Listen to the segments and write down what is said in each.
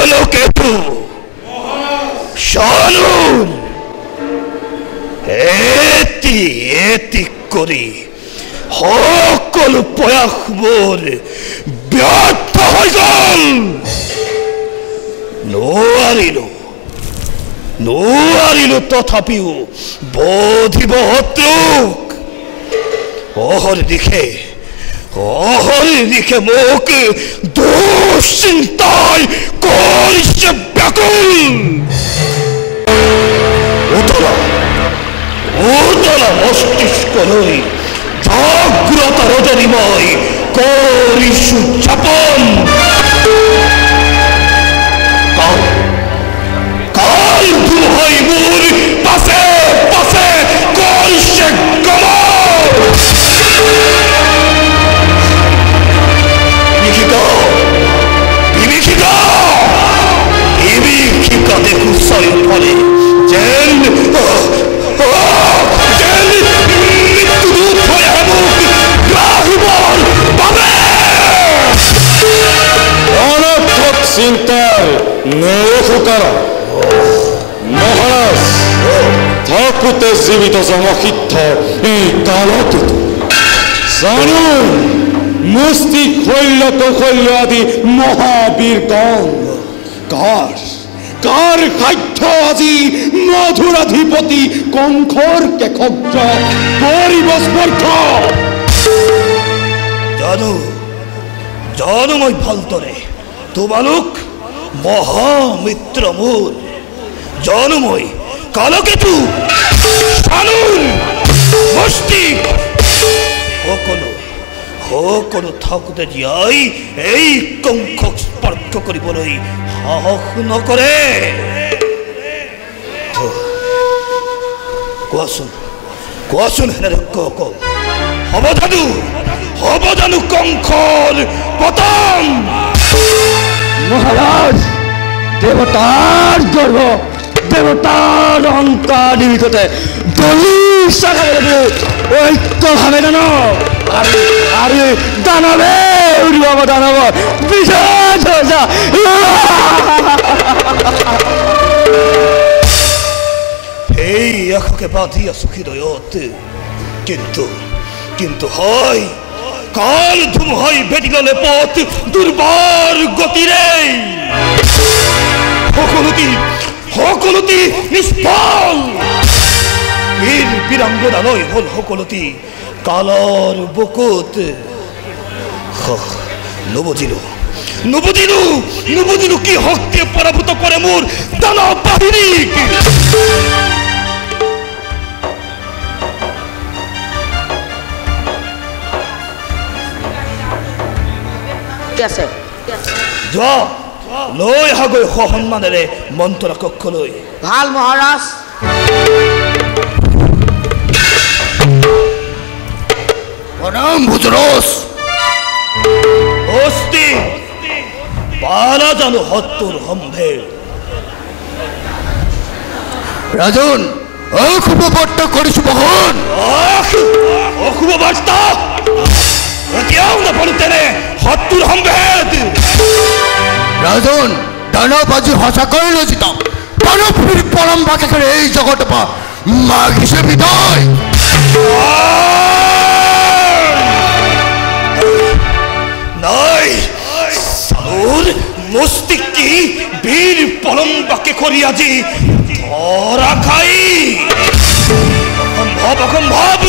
কালকেতু শানুৰ এতি কৰি সকলো প্ৰয়াসবোৰ ব্যৰ্থ হৈ গ'ল। নোৱাৰিলো তথাপিও বোধিব শত্ৰুক। অহৰি দিশে মোক দুশ্চিন্তাই কৰিছে ব্যাকুল। উতলা মস্তিষ্কলৈ জাগ্ৰত ৰজনী মই কৰিছো যাপন। কাল ধুমুহাই মোৰ পাছে পাছে কৰিছে গমন। বিভীষিকা দেখো চাৰিওফালে যেন মৃত্যুদূত হৈ আহে মোক গ্ৰাহিবৰ বাবে। অনৰ্থক চিন্তাৰ নৰসুকাৰ মহাৰাজ থাকোঁতে জীৱিত জনসিদ্ধ এই কালকেতু জানুন মুষ্টি শৈল্য কৌশল্য আদি মহাবীৰগণ কাৰ সাধ্য আজি মধুৰাধিপতি কংসৰ কেশব্দ কৰিব স্পৰ্শ। জানো মই ভালদৰে তোমালোক মহামিত্ৰ মোৰ। জানো মই কালকেতু শানুৰ মস্তিক সকলো থাকোঁতে জীয়াই এই কংসক স্পৰ্শ কৰিবলৈ সাহস নকৰে। কোৱাচোন হেনেকসকল হ'ব জানো কংসৰ পতন? মহারাজ দেবতার গর্ব দেবতার অহংকার নিমিত্তে ঐক্য ভাবে জানো আর দানবে উড়িব দানব বিজয় এই এশকে বাঁধি আছো হৃদয়ত। কিন্তু হয় কাল ধুমুহাই ভেটি ললে পথ দুর্বার গতিৰে। সকলোটি নিষ্ফল। বীৰাংগনা লৈ হল সকলোটি কালৰ বুকুত। নুবুজিলো কি শক্তিয়ে পৰাভূত কৰে মোৰ দানৱ বাহিনীক। যোৱা লৈ আহাগৈ সন্মানেৰে মন্ত্ৰা কক্ষলৈ। ভাল মহাৰাজ। প্ৰণাম ভোজৰস। অস্তি পালা জানো শত্ৰুৰ সম্ভেৰ? ৰাজন অশুভ বাৰ্তা কৰিছো বহন। অশুভ বাৰ্তা এতিয়াও নাপালো তেনে শত্ৰুৰ সম্ভেদ। ৰাজন দানব আজি সঁচাকৈ লজিত দানৱ পৰম বাকেৰে এই জগতৰ পৰা মাগিছে বিদায়। নাই সানুৰ মস্তিক কি বীৰ পৰম বাকে কৰি আজি ধৰা খাই। অসম্ভৱ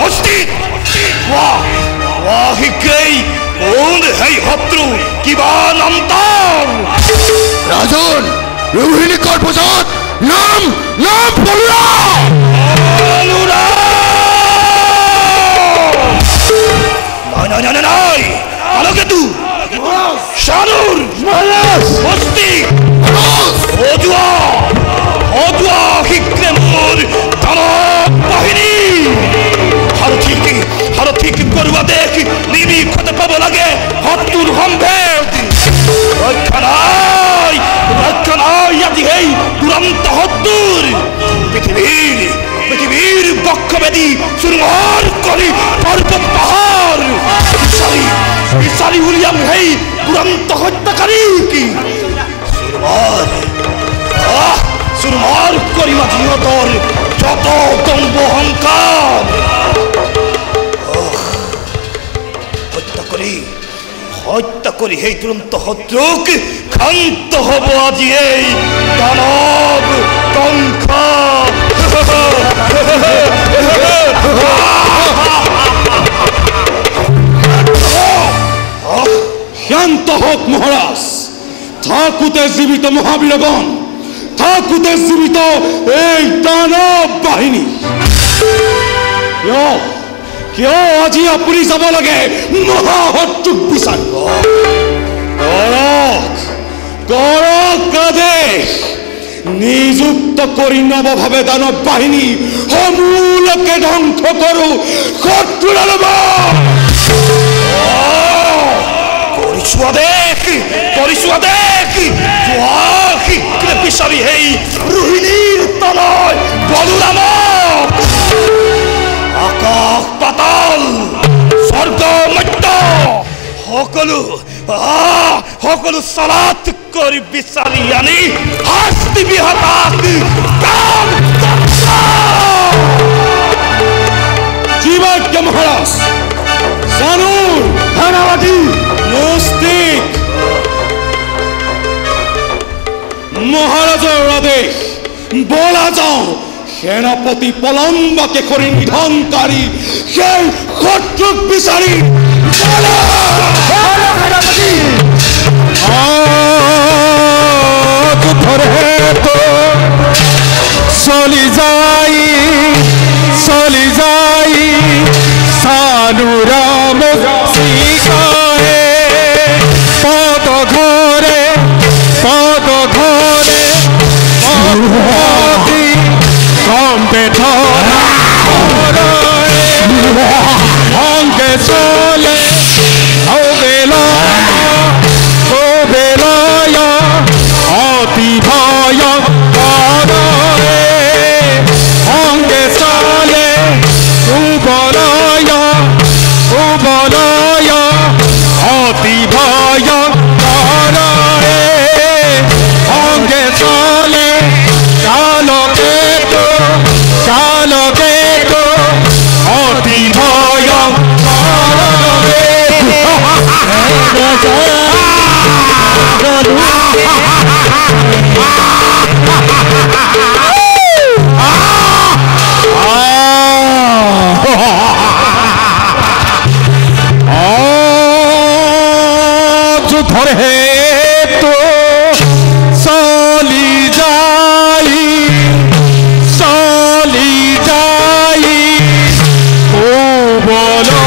মস্তিক শীঘ্ৰেই কোন সেই শত্ৰু কিবা নাম তাৰ? ৰাজন ৰোহিণী কৰ্পজাত নাম বলুৰা। নাই কালকেতু শানুৰ মস্তিক অজুয়া শীঘ্ৰে মোৰ দানৱ বাহিনী। সাৰথিক কৰোৱা দেখ নিমিষতে পাব লাগে শত্ৰুৰ সম্ভেদ। ৰক্ষা নাই আজি সেই দুৰন্ত শত্ৰুৰ। পৃথিৱীৰ বক্ষবেদী চুৰমাৰ কৰি পৰ্বত পাহাৰ বিচাৰি উলিয়াম সেই দুৰন্ত হত্যাকাৰী কি। সুরমার করিমা জিহতর যত দম্ভ অহংকার হত্যা করি এই তুরন্ত হত্রুক ক্ষান্ত হব আজি এই দানব কঙ্কা শান্ত হোক মহারাজ থাকুতে জীবিত মহাবীরগণ থাকুতে জীবিত এই দানৱ বাহিনী কিয় আজি আপুনি যাব লাগে মহাশত্ৰুক বিচাৰিব কৰক আদেশ নিযুক্ত কৰি নৱভাৱে দানৱ বাহিনী সমূলকে ধ্বংস কৰো শত্ৰুৰ বিচাৰি সেই ৰোহিণীৰ তলয় বলোৰামক আকাশ পাতাল স্বৰ্গ মৰ্ত্য সকলো চালাত কৰি বিচাৰি আনি শাস্তি বিহতাক জীৱাজ্ঞ মহাৰাজ জানুৰ ধনবাদী মুস্তিক মহাৰাজৰ আদেশ বলা যাওঁ সেনাপতি পলম্বকে কৰি নিধনকাৰী সেই শত্ৰুক বিচাৰি চলি যাই সানুৰাম শিকায়ে পদ ঘৰে কম্পেঠনা অংকে চলে বেলয় অতি ভয় অংকে চলে উবলয় অতি ভয় অংকে চলে চালকে অতি ভয় যুদ্ধর হেতু চলি যাই ও বলয়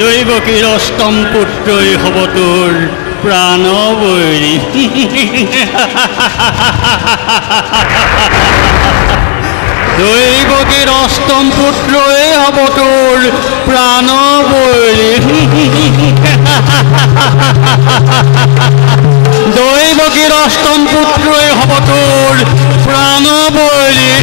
দৈবকীর অষ্টম পুত্রই হব তোর প্রাণবৈরী। দৈবকীর অষ্টম পুত্রই হব তোর প্রাণবৈরী। দৈবকীর অষ্টম পুত্রই হব তোর প্রাণবৈরী।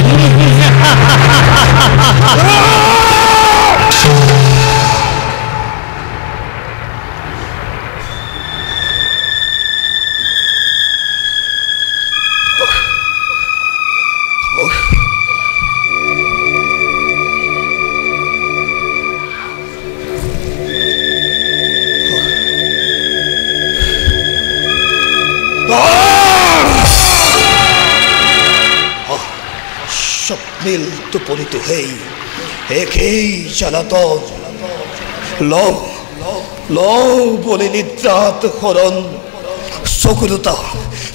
স্বপ্নিল তুপরিত হেই একেই জ্বালাতন লও লও বলে নিদ্রাত হরণ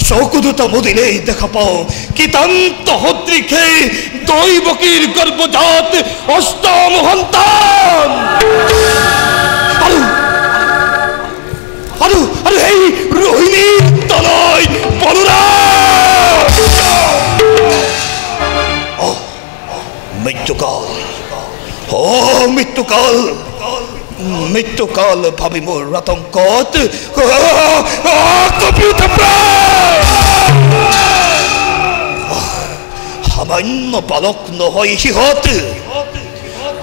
শকুদতা মদিনেই দেখা পাও কিতান্ত হদ্রিকে দৈবকীর গর্ভজাত অষ্টম সন্তান। আরো এই রোহিণীর তনয় বলরাম। মৃত্যুকাল ভাবি মোর আতঙ্কত সামান্য বালক নহয় সিহঁত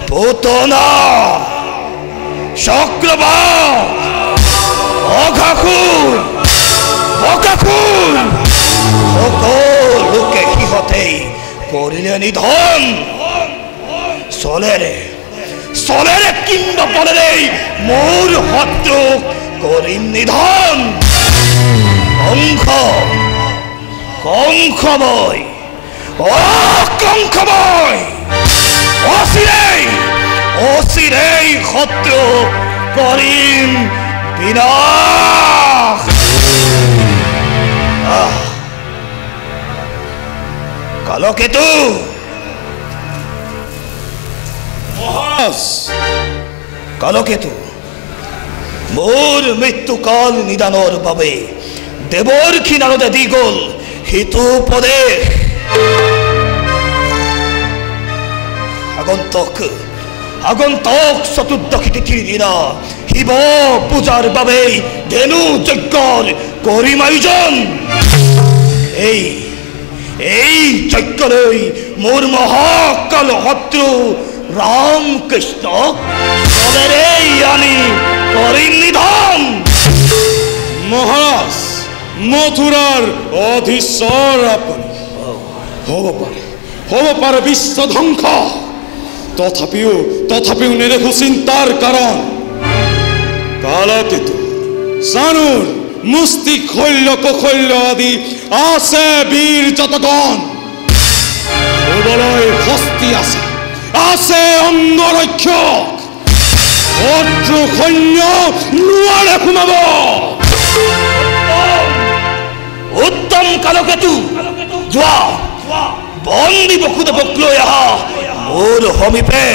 পুতনা চক্ৰবাল অঘাসুৰ বকাসুৰ সকলোকে সিহঁতেই কৰিলে নিধন। চলেৰে কিংবা বলেৰে মোৰ শত্ৰুক কৰিম নিধন। কংসময় অচিৰেই শত্ৰুক কৰিম বিনাশ। কালকেতু কালকেতু মোৰ মৃত্যুকাল নিদানৰ বাবে দেৱৰ কিনাৰতে দি গ'ল হিতোপদেশ। আগন্তক চতুৰ্দশী তিথিৰ দিনা শিৱ পূজাৰ বাবে ধেনু যজ্ঞৰ কৰিম আয়োজন। এই যজ্ঞলৈ মোৰ মহাকাল শত্ৰু ৰামকৃষ্ণক চলেৰেই আনি কৰিম নিধন। মহারাজ মথুরার অধীশ্বর আপনি হব পারে বিশ্ব ধ্বংস। তথাপিও নেদেখো চিন্তার কারণ। কালকেতু জানুর মুষ্টিক শৈল্য কৌশল্য আদি আছে বীর যতগণ। শুবলৈ হস্তি আছে অঙ্গৰক্ষক। শত্ৰু সৈন্য নোৱাৰে সোমাব। উত্তম কালকেতু যোৱা বন্দী বসুদেৱক লৈ আহা মোৰ সমীপে।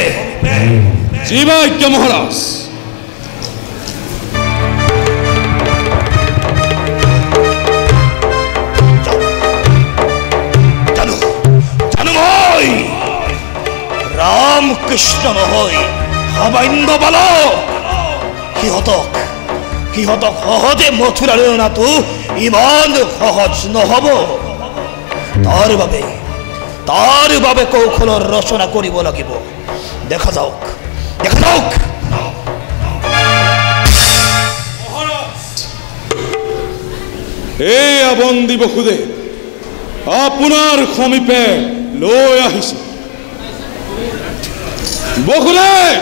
জীৱাজ্ঞ মহাৰাজ। জানো মই ৰামকৃষ্ণ নহয় সামান্য বালক। সিহঁতক সহজে মথুৰালৈ অনাটো ইমান সহজ নহ'ব। তাৰ বাবে কৌশলৰ ৰচনা কৰিব লাগিব দেখা যাওক এয়া বন্দী বসুদেৱ আপোনাৰ সমীপে লৈ আহিছে বসুদেৱ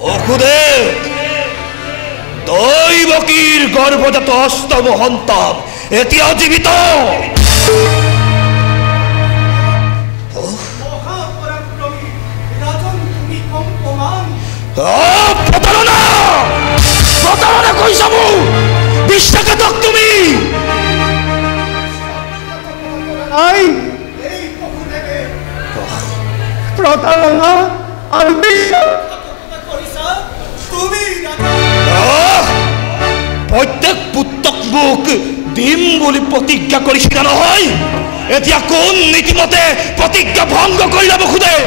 বসুদেৱ দৈবকীৰ গৰ্ভজাত অষ্টম সন্তান এতিয়া জীৱিত প্ৰতাৰণা কইছা মোক বিশ্বাসঘাতক তুমি প্ৰতাৰণা আৰ প্ৰত্যেক পুত্ৰক মোক দিম বুলি প্ৰতিজ্ঞা কৰিছিলা নহয় এতিয়া কোন নীতিমতে প্ৰতিজ্ঞা ভংগ কৰিলা বসুদেৱ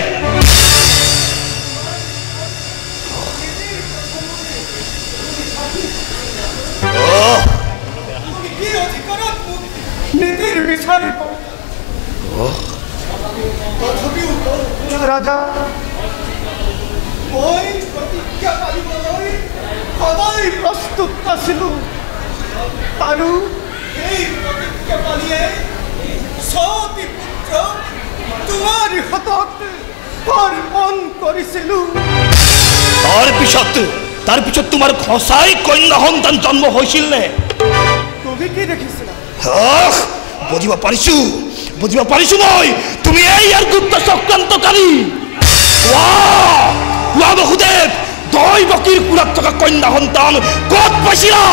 ৰাজা মই প্ৰতিজ্ঞা পালিবলৈ সদায় প্ৰস্তুত আছিলো আৰু এই প্ৰতিজ্ঞা পালিয়ে 6টি পুত্ৰ তোমাৰ হাতত অৰ্পণ কৰিছিলো তাৰ পিছত তোমাৰ খসাই কন্যা সন্তান জন্ম হৈছিল নে তুমি কি দেখিছিলা বুজিব পাৰিছো মই তুমি এই ইয়াৰ গুপ্ত চক্ৰান্তকাৰী বসুদেৱ দৈবকীৰ কুলাত থকা কন্যা সন্তান ক'ত পাইছিলা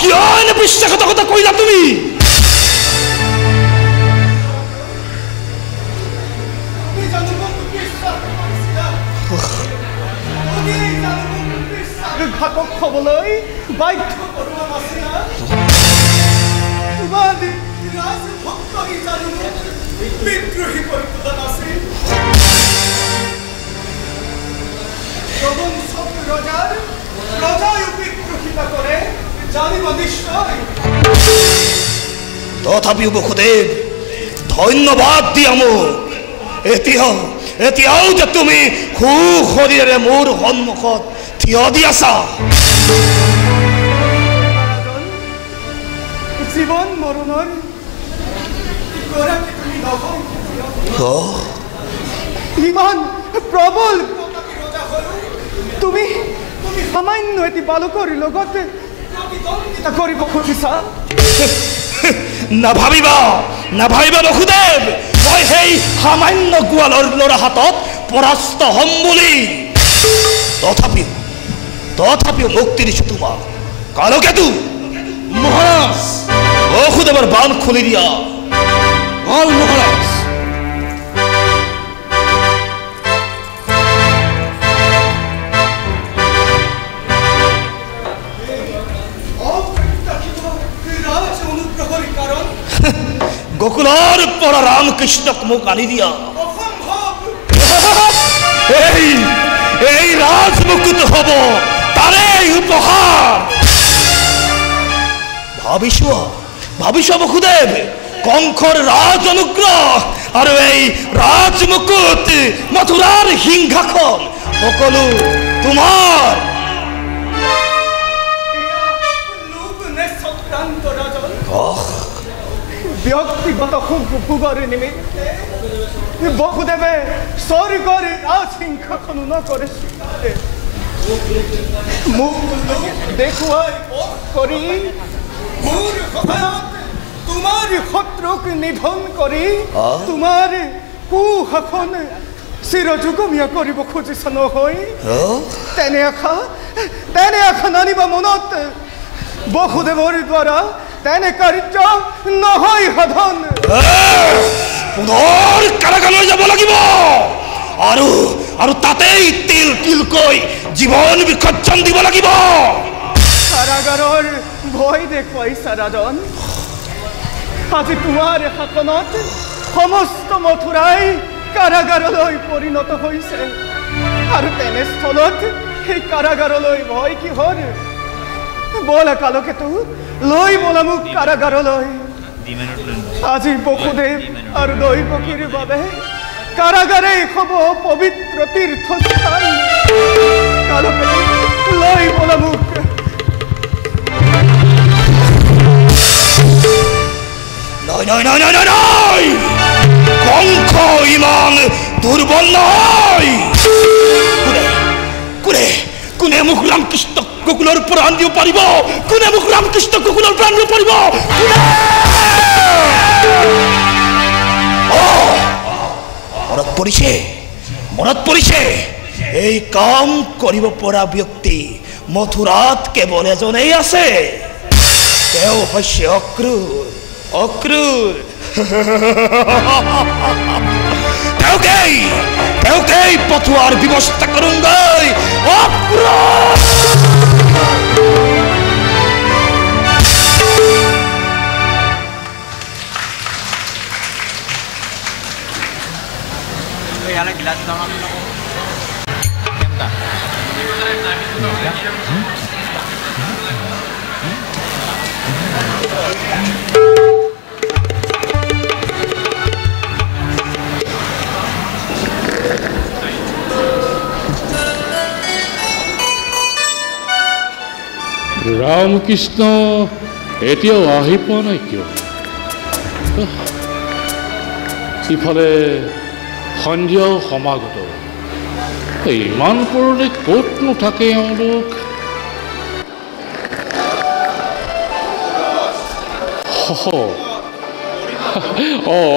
কিয় এনে বিশ্বাসঘাতকতা কৰিলা তুমি ঘাতক হবলৈ বাধ্য কৰোৱা নাছিলা তোমাৰ ৰাজভক্তই জানো বিদ্ৰোহী কৰি তোলা নাছিল ৰজাই বিদ্ৰোহিতা কৰে জানিব নিশ্চয় তথাপিও বসুদেৱ ধন্যবাদ দিয়া মোক এতিয়াও যে তুমি সুশৰীৰে মোৰ সন্মুখত থিয় দি আছা জীৱন মৰণৰ ইমান প্ৰবল তুমি সামান্য এটি বালকৰ লগতে প্ৰতিদ্বন্দ্বিতা কৰিব খুজিছা নাভাবিবা বসুদেৱ মই সেই সামান্য গোৱালৰ ল'ৰা হাতত পৰাস্ত হ'ম বুলি তথাপিও মুক্তি দিছো তোমাক কালকেতু মহাৰাজ বসুদেৱৰ বাণ খুলি দিয়া ভাল মহাৰাজ গোকুলৰ পৰা ৰামকৃষ্ণক মোক আনি দিয়া এই ৰাজমুকুট হ'ব তাৰে উপহাৰ ভাবিছো বসুদেৱ কংসৰ ৰাজ অনুগ্ৰহ আৰু এই ৰাজমুকুট মথুৰাৰ সিংহাসন সকলো তোমাৰ ব্যক্তিগত ভোগৰ নিমিত্তে বসুদেৱে স্বৰ্গৰ ৰাজসিংহাসন নকৰিছিল মোক দেখুৱাই কৰি মোৰ সহায়ত তোমাৰ শত্ৰুক নিধন কৰি তোমাৰ কুশাসন চিৰযুগমীয়া কৰিব খুজিছা নহয় তেনে আশা নানিবা মনত বসুদেৱৰ দ্বাৰা তেনে কাৰ্য নহয় সাধন। পুনৰ কাৰাগাৰলৈ যাব লাগিব আৰু তাতেই তিল তিলকৈ জীৱন বিসৰ্জন দিব লাগিব। কাৰাগাৰৰ ভয় দেখুৱাইছা ৰাজন। আজি তোমাৰ শাসনত সমস্ত মথুৰাই কাৰাগাৰলৈ পৰিণত হৈছে আৰু তেনেস্থলত সেই কাৰাগাৰলৈ ভয় কিহৰ? বল কালকেতু লৈ বলা মোক কাৰাগাৰলৈ। আজি বসুদেৱ আৰু দৈৱকীৰ বাবে কাৰাগাৰেই হ'ব পবিত্ৰ তীৰ্থস্থান। কালকেতু লৈ বলা মোক। নহয় কংস ইমান দুৰ্বল নহয়। কোনে মোক ৰামকৃষ্ণ গোকুলৰ পৰা আনিব পাৰিব? কোনে মোক ৰামকৃষ্ণ গোকুলৰ পৰা আনিব পাৰিব? মনত পৰিছে এই কাম কৰিব পৰা ব্যক্তি মথুৰাত কেৱল এজনেই আছে। তেওঁ হৈছে অক্ৰূৰ। তেওঁকেই পঠোৱাৰ ব্যৱস্থা কৰোঁগৈ। ৰামকৃষ্ণ এতিয়াও আহি পোৱা নাই কিয়? ইফালে সন্ধিয়াও সমাগত। ইমান পৰলৈ ক'তনো থাকে এওঁলোক?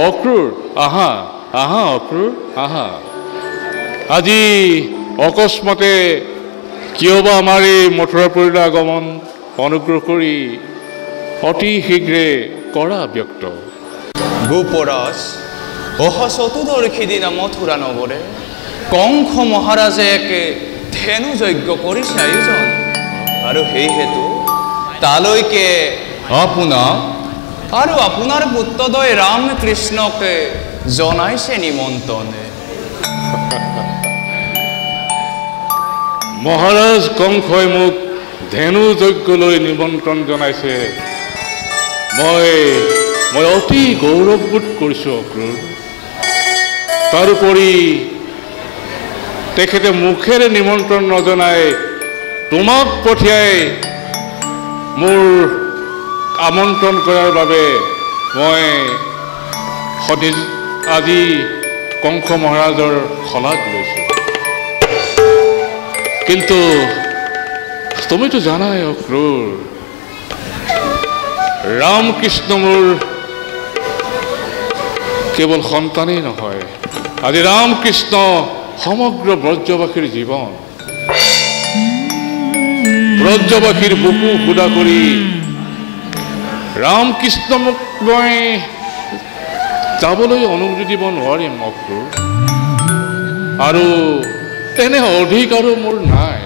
অক্ৰূৰ আহা অক্ৰূৰ আহা। আজি অকস্মাতে কিয় বা আমাৰ এই মথুৰাপুৰীলৈ আগমন অনুগ্ৰহ কৰি অতি শীঘ্ৰে কৰা ব্যক্ত। গোপৰাজ অহা চতুৰ্দশী দিনা মথুৰা নগৰে কংস মহাৰাজে এক ধেনু যজ্ঞ কৰিছে আয়োজন আৰু সেই হেতু তালৈকে আপোনাক আৰু আপোনাৰ পুত্ৰদ্বয় ৰামকৃষ্ণক জনাইছে নিমন্ত্ৰণ। মহাৰাজ কংসই মোক ধেনু যজ্ঞলৈ নিমন্ত্ৰণ জনাইছে। মই অতি গৌৰৱবোধ কৰিছোঁ অক্ৰূৰ। তাৰোপৰি তেখেতে মুখেৰে নিমন্ত্ৰণ নজনাই তোমাক পঠিয়াই মোৰ আমন্ত্ৰণ কৰাৰ বাবে মই আজি কংস মহাৰাজৰ শলাগ লৈছোঁ। কিন্তু তুমিতো জানাই অক্ৰূৰ, ৰামকৃষ্ণ মোৰ কেৱল সন্তানেই নহয়, আজি ৰামকৃষ্ণ সমগ্ৰ ব্ৰজবাসীৰ জীৱন। ব্ৰজবাসীৰ বুকু সুদা কৰি ৰামকৃষ্ণ মোক মই যাবলৈ অনুমতি দিব নোৱাৰিম অক্ৰূৰ, আৰু তেনে অধিকাৰো মোৰ নাই।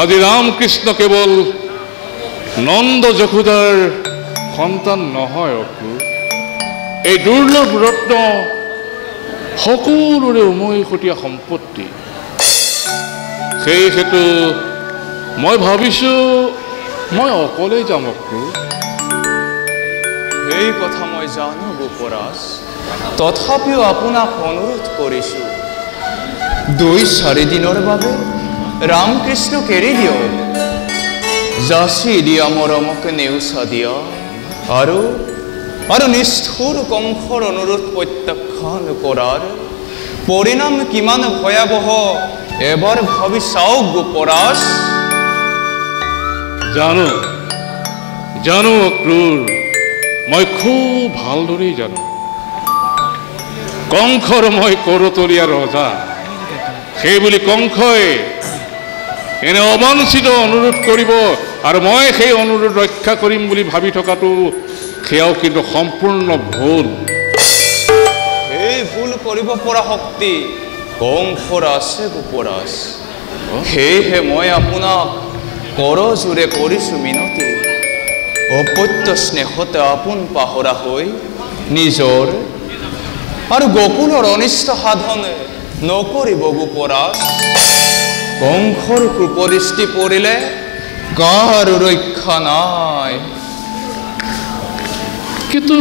আজি ৰামকৃষ্ণ কেৱল নন্দ যশোদাৰ সন্তান নহয় অক্ৰূৰ, এই দুৰ্লভ ৰত্ন সকলোৰে উমৈহতীয়া সম্পত্তি। সেই হেতু মই ভাবিছোঁ মই অকলেই যাম অক্ৰূৰ। এই কথা মই জানো গোপৰাজ, তথাপিও আপোনাক অনুৰোধ কৰিছোঁ 2-4 দিনৰ বাবে ৰামকৃষ্ণক এৰি দিয়ক। যাচি দিয়া মৰমক নেওচা দিয়া আৰু নিষ্ঠুৰ কংসৰ অনুৰোধ প্ৰত্যাখ্যান কৰাৰ পৰিণাম কিমান ভয়াৱহ এবাৰ ভাবি চাওক গোপৰাজ। জানো অক্ৰূৰ, মই খুব ভালদৰেই জানো। কংসৰ মই কৰতলীয়া ৰজা, সেইবুলি কংসই এনে অবাঞ্ছিত অনুৰোধ কৰিব আৰু মই সেই অনুৰোধ ৰক্ষা কৰিম বুলি ভাবি থকাটো সেয়াও কিন্তু সম্পূৰ্ণ ভুল। এই ভুল কৰিব পৰা শক্তি কংসৰ আছে গোপৰাজ। সেয়েহে মই আপোনাক কৰজোৰে কৰিছোঁ মিনতি, অপত্য স্নেহতে আপোন পাহৰা হৈ নিজৰ আৰু গোকুলৰ অনিষ্ট সাধন নকৰিব গোপৰাজ। কংসৰ কুপদৃষ্টি পৰিলে কাৰো ৰক্ষা নাই। কিন্তু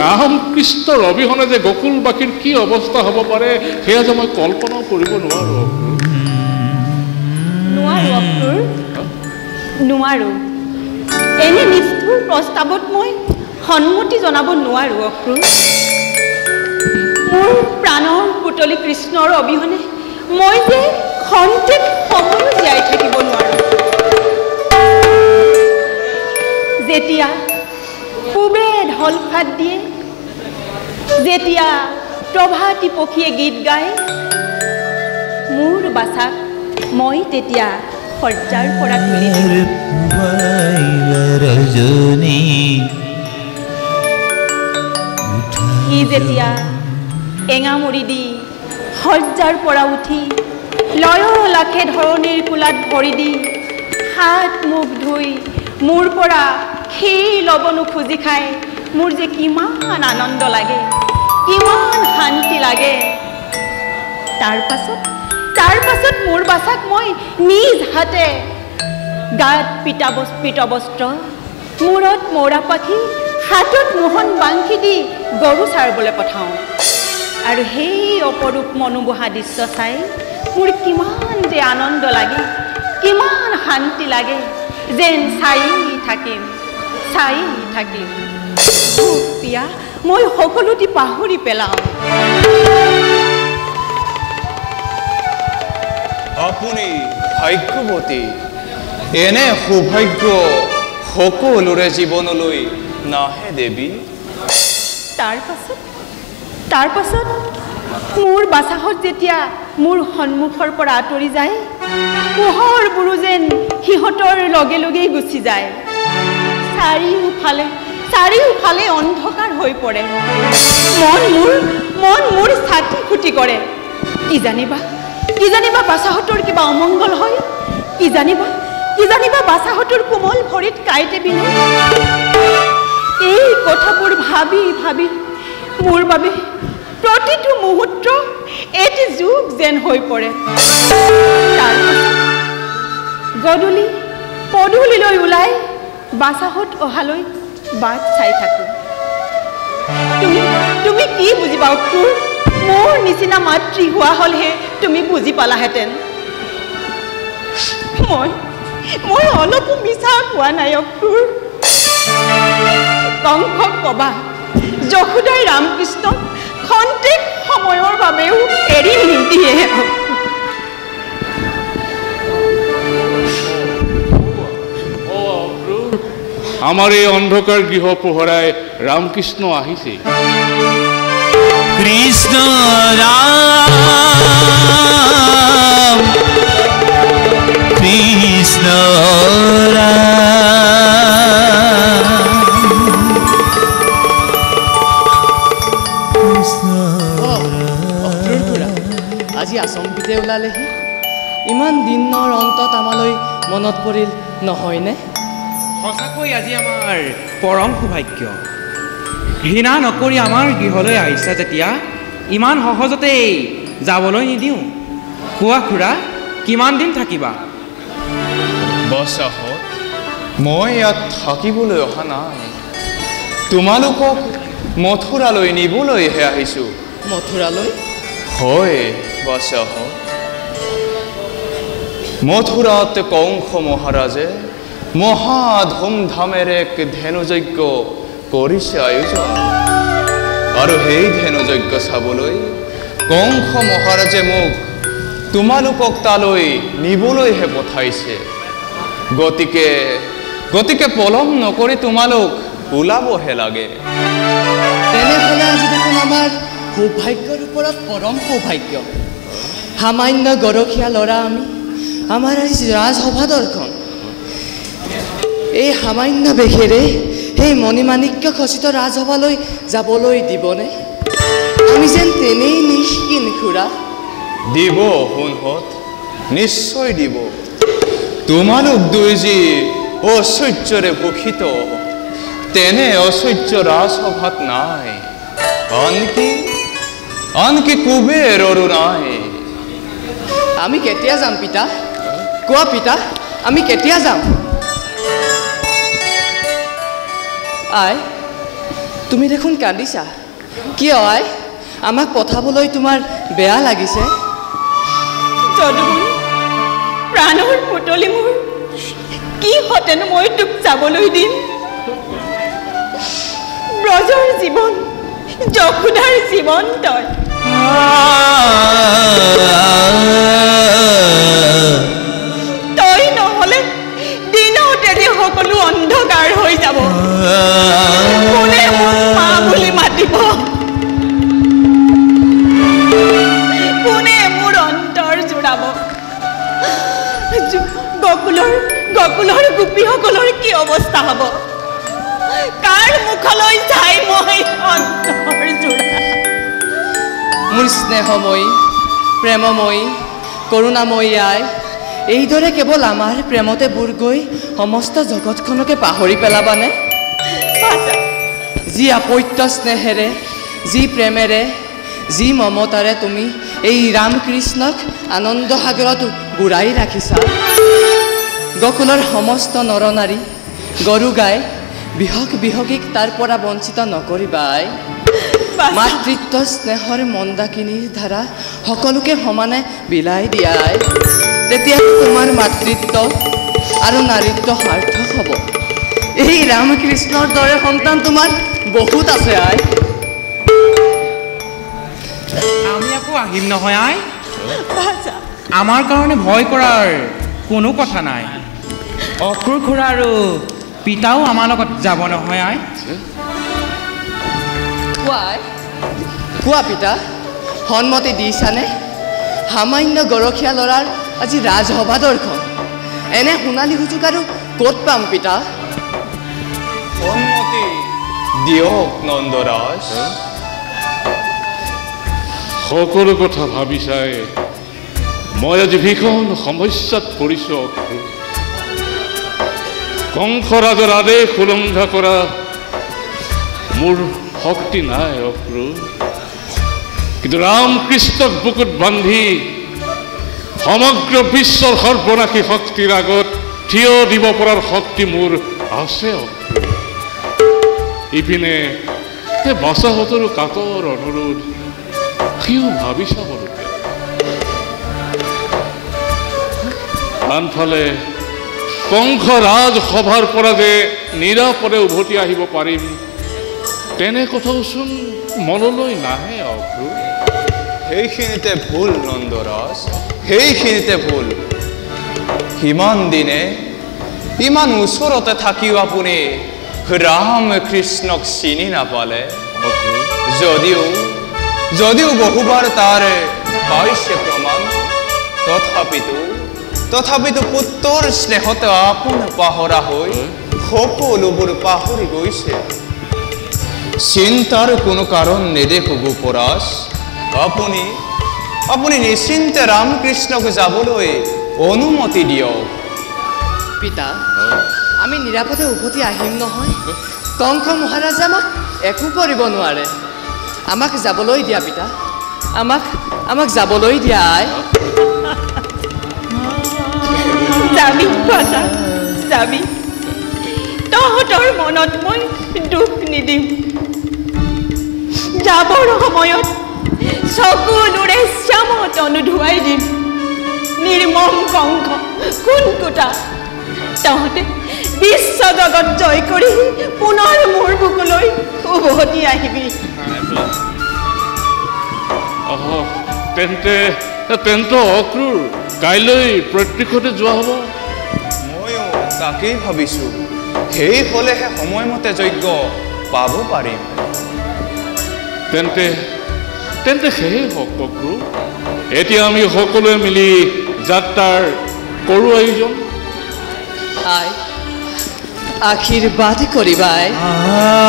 ৰামকৃষ্ণৰ অবিহনে যে গোকুলবাসীৰ কি অৱস্থা হ'ব পাৰে সেয়া যে মই কল্পনাও কৰিব নোৱাৰো। নোৱাৰো এনে নিষ্ঠুৰ প্ৰস্তাৱত মই সন্মতি জনাব নোৱাৰো অক্ৰূৰ। মোৰ প্ৰাণৰ পুতলি কৃষ্ণৰ অবিহনে মই যে খন্তেক সময়ো জীয়াই থাকিব নোৱাৰো। যেতিয়া পূবে ঢল ফাট দিয়ে, যেতিয়া প্ৰভাতী পক্ষীয়ে গীত গায়, মোৰ বাচাক মই তেতিয়া শয্যাৰ পৰা তুলি সি যেতিয়া এঙামৰি দি শয্যাৰ পৰা উঠি লয় লাখে ধৰণীৰ কোলাত ভৰি দি হাত মুখ ধুই মোৰ পৰা সেই লবনো খুজি খায়, মোৰ যে কিমান আনন্দ লাগে, কিমান শান্তি লাগে। তাৰ পাছত মোৰ বাচাক মই নিজ হাতে গাত পিত বস্ত্ৰ, মূৰত মৌৰা পাখি, হাতত মোহন বাংশী দি গৰু চাৰিবলৈ পঠাওঁ। আৰু সেই অপৰূপ মনোমোহা দৃশ্য চাই মোৰ কিমান যে আনন্দ লাগে, কিমান শান্তি লাগে, যেন চাই থাকিম। পিয়া মই সকলোটি পাহৰি পেলাওঁ। আপুনি ভাগ্যৱতী, এনে সৌভাগ্য সকলোৰে জীৱনলৈ নাহে দেৱী। তাৰ পাছত মোৰ বাচাহত যেতিয়া মোৰ সন্মুখৰ পৰা আঁতৰি যায়, পোহৰবোৰো যেন সিহঁতৰ লগে লগেই গুচি যায়। চাৰিওফালে অন্ধকাৰ হৈ পৰে। মন মোৰ ছাতি ফুটি কৰে। কি জানিবা বাচাহতৰ কিবা অমংগল হয়, কি জানিবা বাচাহতৰ কোমল ভৰিত কাঁইটে বিন্ধে। এই কথাবোৰ ভাবি মোৰ বাবে প্ৰতিটো মুহূৰ্ত এটি যুগ যেন হৈ পৰে। গধূলি পদূলিলৈ ওলাই বাচাহত অহালৈ বাট চাই থাকো। তুমি কি বুজিবা অক্ৰূৰ? মোৰ নিচিনা মাতৃ হোৱা হ'লহে তুমি বুজি পালাহেঁতেন। মই অলপো মিছা কোৱা নাই অক্ৰূৰ। কংসক কবা যশোদাই ৰামকৃষ্ণক খন্তেক সময়ৰ বাবেও এৰি নিদিয়ে। আমাৰ এই অন্ধকাৰ গৃহ পোহৰাই ৰামকৃষ্ণ আহিছে। কৃষ্ণ ৰাম কৃষ্ণ আজি আচম্বিতে ওলালেহি। ইমান দিনৰ অন্তত আমালৈ মনত পৰিল নহয়নে? সঁচাকৈ আজি আমাৰ পৰম সৌভাগ্য। ঘৃণা নকৰি আমাৰ গৃহলৈ আহিছা যেতিয়া ইমান সহজতেই যাবলৈ নিদিওঁ। কোৱা খুৰা, কিমান দিন থাকিবা? বাচাহত মই ইয়াত থাকিবলৈ অহা নাই, তোমালোকক মথুৰালৈ নিবলৈহে আহিছোঁ। মথুৰালৈ? হয় বাচাহত। মথুৰাত কংস মহাৰাজে মহা ধুমধামেৰে এক ধেনুযজ্ঞ কৰিছে আয়োজন। আৰু সেই ধেনুযজ্ঞ চাবলৈ কংস মহাৰাজে মোক তোমালোকক তালৈ নিবলৈহে পঠাইছে। গতিকে পলম নকৰি তোমালোক ওলাবহে লাগে। তেনেহ'লে আজি দেখোন আমাৰ সৌভাগ্যৰ ওপৰত পৰম সৌভাগ্য। সামান্য গৰখীয়া ল'ৰা আমি, আমাৰ আজি ৰাজসভা দৰ্শন। এই সামান্য বেশেৰে সেই মণিমাণিক্য খচিত ৰাজসভালৈ যাবলৈ দিবনে? আমি যেন তেনেই নিষ্কিন খুৰা। দিব সোণহত, নিশ্চয় দিব। তোমালোক দুই যি ঐশ্বৰ্যৰে ভূষিত, তেনে ঐশ্বৰ্য ৰাজসভাত নাই, আনকি কুবেৰৰো নাই। আমি কেতিয়া যাম পিতা? কোৱা পিতা, আমি কেতিয়া যাম? আই, তুমি দেখোন কান্দিছা। কিয় আই? আমাক পঠাবলৈ তোমাৰ বেয়া লাগিছে? যদুগুণ, প্ৰাণৰ পুতলি মোৰ, কি হতেনো মই তোক যাবলৈ দিম? ব্ৰজৰ জীৱন, যশোদাৰ জীৱন তই। তই নহলে দিনতে যে সকলো অন্ধকাৰ হৈ যাব। কোনে মোক মা বুলি মাতিব? কোনে মোৰ অন্তৰ জোৰাব? গকুলৰ গোপীসকলৰ কি অৱস্থা হ'ব? কাৰ মুখলৈ চাই মই অন্তৰ জোৰা? মোৰ স্নেহময়ী, প্ৰেমময়ী, কৰুণাময়ী আই, এইদৰে কেৱল আমাৰ প্ৰেমতে বুৰ গৈ সমস্ত জগতখনকে পাহৰি পেলাবানে? যি আপত্য স্নেহেৰে, যি প্ৰেমেৰে, যি মমতাৰে তুমি এই ৰামকৃষ্ণক আনন্দ সাগৰত বুৰাই ৰাখিছা, গকুলৰ সমস্ত নৰনাৰী গৰু গাই বিহগীক তাৰ পৰা বঞ্চিত নকৰিবা আই। মাতৃত্ব স্নেহৰ মন্দাকিনীৰ ধাৰা সকলোকে সমানে বিলাই দিয়াই, তেতিয়া তোমাৰ মাতৃত্ব আৰু নাৰীত্ব সাৰ্থক হ'ব। এই ৰামকৃষ্ণৰ দৰে সন্তান তোমাৰ বহুত আছে আই। আমি আকৌ আহিম নহয় আই? আমাৰ কাৰণে ভয় কৰাৰ কোনো কথা নাই। অক্ৰুৰ খুৰা আৰু পিতাও আমাৰ লগত যাব নহয় আই? কোৱা পিতা, সন্মতি দিছানে? সামান্য গৰখীয়া ল'ৰাৰ আজি ৰাজসভা দৰ্শন, এনে সোণালী সুযোগ আৰু ক'ত পাম পিতা? সন্মতি দিয়ক নন্দৰাজ। সকলো কথা ভাবি চাই মই আজি ভীষণ সমস্যাত পৰিছোঁ। কংসৰাজৰ আদেশ উলংঘা কৰা মোৰ শক্তি নাই অক্ৰুৰ, কিন্তু ৰামকৃষ্ণক বুকুত বান্ধি সমগ্ৰ বিশ্বৰ সৰ্বনাশী শক্তিৰ আগত থিয় দিব পৰাৰ শক্তি মোৰ আছে অক্ৰুৰ। ইপিনে বাচাহঁতৰো কাতৰ অনুৰোধ, কিয় ভাবি চাবলগীয়া। আনফালে কংস ৰাজসভাৰ পৰা যে নিৰাপদে উভতি আহিব পাৰিম, তেনে কথাওচোন মনলৈ নাহে অক্ৰুৰ। সেইখিনিতে ভুল নন্দৰাজ, সেইখিনিতে ভুল। সিমান দিনে ইমান ওচৰতে থাকিও আপুনি ৰামকৃষ্ণক চিনি নাপালে। যদিও বহুবাৰ তাৰ পাইছে প্ৰমাণ, তথাপিতো পুত্ৰৰ স্নেহতে আপোন পাহৰা হৈ সকলোবোৰ পাহৰি গৈছে। চিন্তাৰ কোনো কাৰণ নেদেখো গোপৰাজ। আপুনি নিশ্চিন্তে ৰামকৃষ্ণক যাবলৈ অনুমতি দিয়ক। পিতা, আমি নিৰাপদে উভতি আহিম নহয়। কংস মহাৰাজে আমাক একো কৰিব নোৱাৰে। আমাক যাবলৈ দিয়া পিতা, আমাক যাবলৈ দিয়া আই। যাবি বাচা, যাবি। তহঁতৰ মনত মই দুখ নিদিম। যাবৰ সময়ত চকুলোৰে শ্যামত অনুধুৱাই দিম। নিৰ্মম কংস কুণ্কুটা, তহঁতে বিশ্ব জগত জয় কৰি পুনৰ মোৰ বুকুলৈ উভতি আহিবি। তেন্তে অক্ৰুৰ কাইলৈ প্ৰত্যক্ষতে যোৱা হ'ব। ময়ো তাকেই ভাবিছোঁ। সেই হ'লেহে সময়মতে যজ্ঞ পাব পাৰিম। তেন্তে সেয়ে হওক অক্ৰুৰ। এতিয়া আমি সকলোৱে মিলি যাত্ৰাৰ কৰোঁ আয়োজন। আশীৰ্বাদ কৰিবাই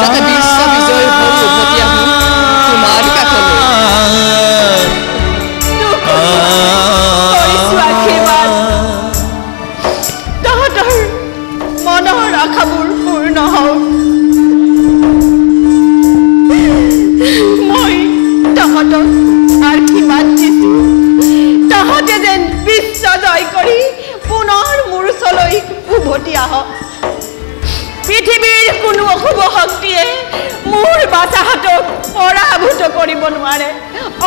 যাতে বিশ্ব বিজয় হৈ উভতি আহোঁ তোমাৰ কাষলৈ আশীৰ্বাদ তহঁতৰ মনৰ আশাবোৰ পূৰ্ণ হওক মই তহঁতক আশীৰ্বাদ দিছো তহঁতে যেন বিশ্ব জয় কৰি পুনৰ মোৰ ওচৰলৈ উভতি আহক পৃথিৱীৰ কোনো অশুভ শক্তিয়ে মোৰ বাচাহাতক পৰাভূত কৰিব নোৱাৰে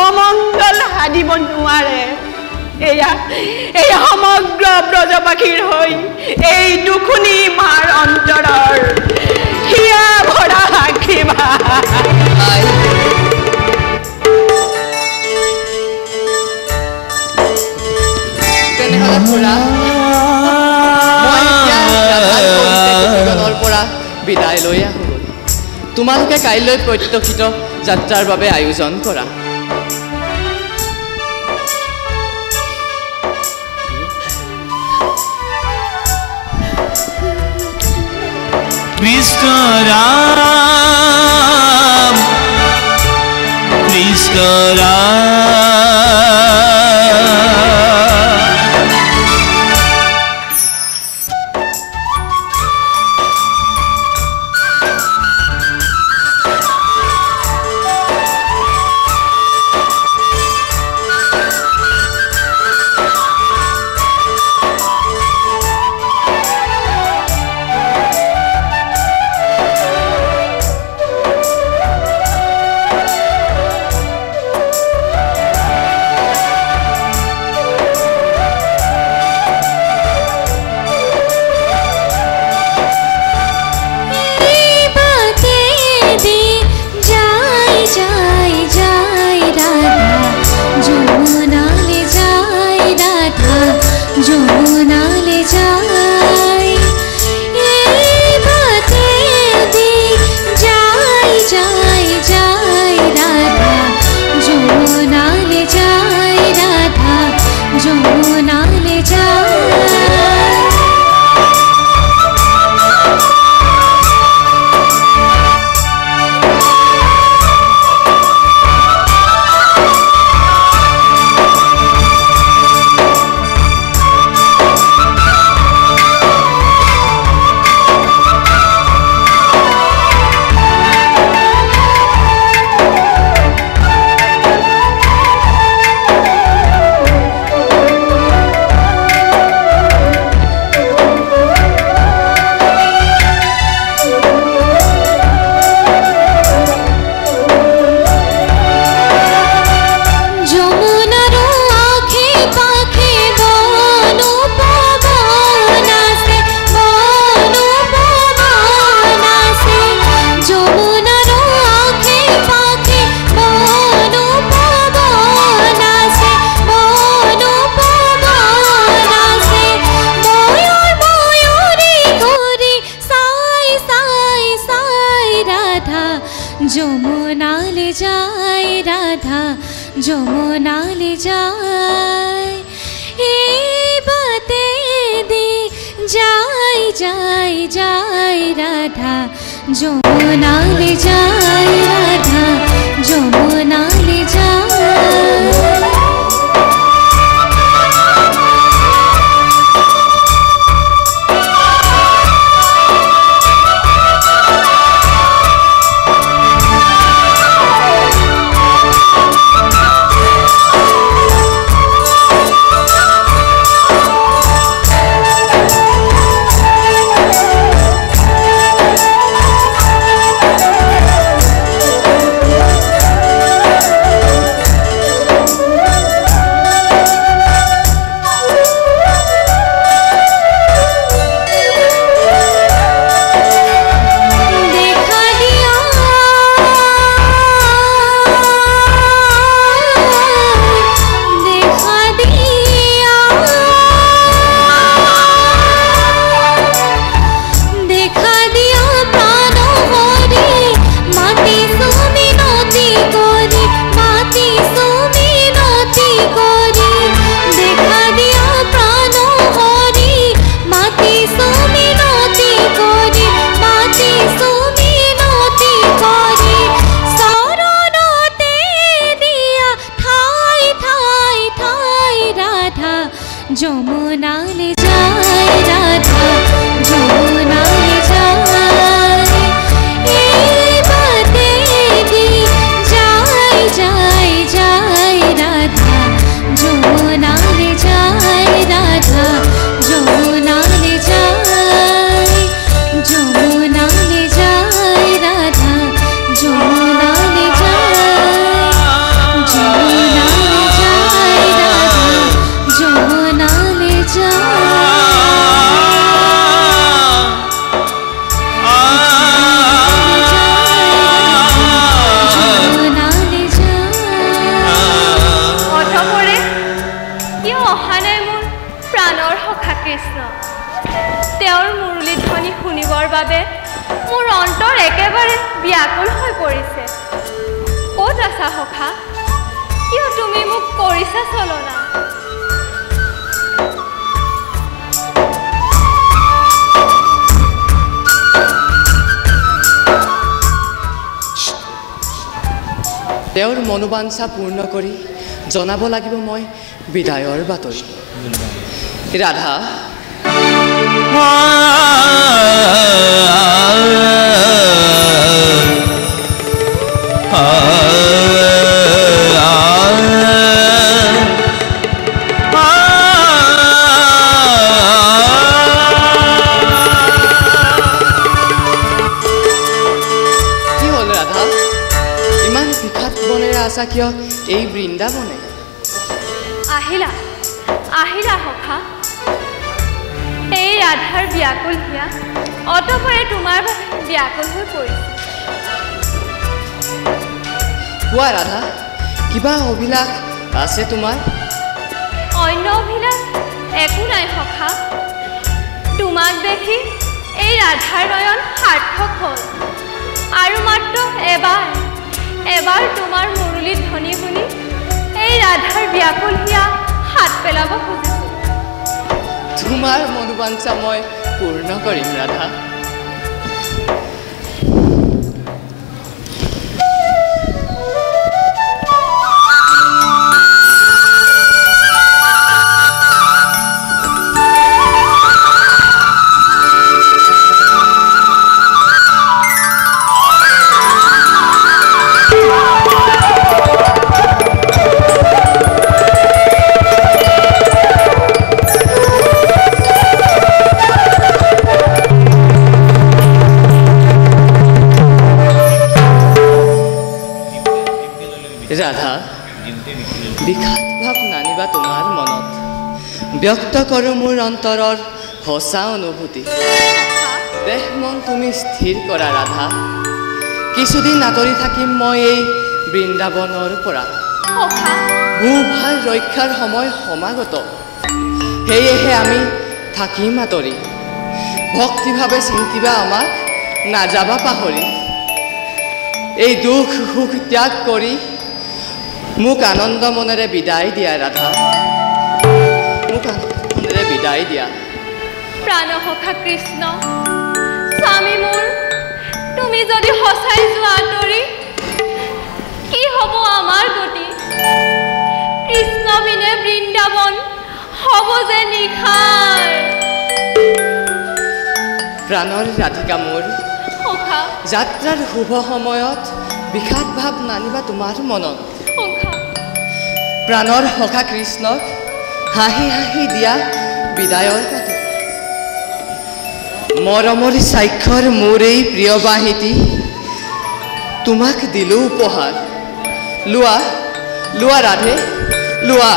অমংগল সাধিব নোৱাৰে এয়া সমগ্ৰ ব্ৰজবাসীৰ হৈ এই দুখুনি মাৰ অন্তৰৰ হিয়া ভৰা আশীৰ্বাদ তেনেহ'লে খুৰা বিদায় লৈ আহোঁ তোমালোকে কাইলৈ প্ৰত্যক্ষিত যাত্ৰাৰ বাবে আয়োজন কৰা কৃষ্ণ ৰাম কৃষ্ণ ৰাম বাবে মোৰ অন্তৰ একেবাৰে ব্যাকুল হৈ পৰিছে। ক'ত আছা সখা? কিয় তুমি মোক কৰিছা চলনা? তেওঁৰ মনোবাঞ্ছা পূৰ্ণ কৰি জনাব লাগিব মই বিদায়ৰ বাতৰি। ৰাধা কিয় এই বৃন্দাবনে আহিলা আহিলা সখা? এই ৰাধাৰ ব্যাকুল হিয়া অতপৰে তোমাৰ বাবে ব্যাকুল হৈ পৰিছে। কোৱা ৰাধা, কিবা অভিলাষ আছে তোমাৰ? অন্য অভিলাষ একো নাই সখা। তোমাক দেখি এই ৰাধাৰ নয়ন সাৰ্থক হ'ল আৰু মাত্ৰ এবাৰ তোমাৰ মুৰলী ধ্বনি শুনি এই ৰাধাৰ ব্যাকুল হিয়া হাত পেলাব খুজিছো। তোমাৰ মনোবাঞ্ছা মই পূৰ্ণ কৰিম ৰাধা। ৰাধা, বিষাদ ভাৱ নানিবা তোমাৰ মনত, ব্যক্ত কৰোঁ মোৰ অন্তৰৰ সঁচা অনুভূতি। দেহ মন তুমি স্থিৰ কৰা ৰাধা, কিছুদিন আঁতৰি থাকিম মই এই বৃন্দাবনৰ পৰা। ভূভাৰ ৰক্ষাৰ সময় সমাগত, সেয়েহে আমি থাকিম আঁতৰি। ভক্তিভাৱে চিন্তিবা আমাক, নাযাবা পাহৰি। এই দুখ সুখ ত্যাগ কৰি মোক আনন্দ মনেৰে বিদায় দিয়া ৰাধা, মোক আনন্দ মনেৰে বিদায় দিয়া। প্ৰাণসখা কৃষ্ণ, স্বামী মোৰ, তুমি যদি সঁচাই যোৱা আঁতৰি, কি হ'ব আমাৰ গতি? কৃষ্ণ বিনে বৃন্দাবন হ'ব যে নিশাৰ। প্ৰাণৰ ৰাধিকা মোৰ, যাত্ৰাৰ শুভ সময়ত বিষাদ ভাৱ নানিবা তোমাৰ মনত। প্ৰাণৰ সখা কৃষ্ণক হাঁহি হাঁহি দিয়া বিদায়ৰ পাতো। মৰমৰ স্বাক্ষৰ মোৰ এই প্ৰিয় বাহিতি, তোমাক দিলো উপহাৰ। লোৱা লোৱা ৰাধে, লোৱা।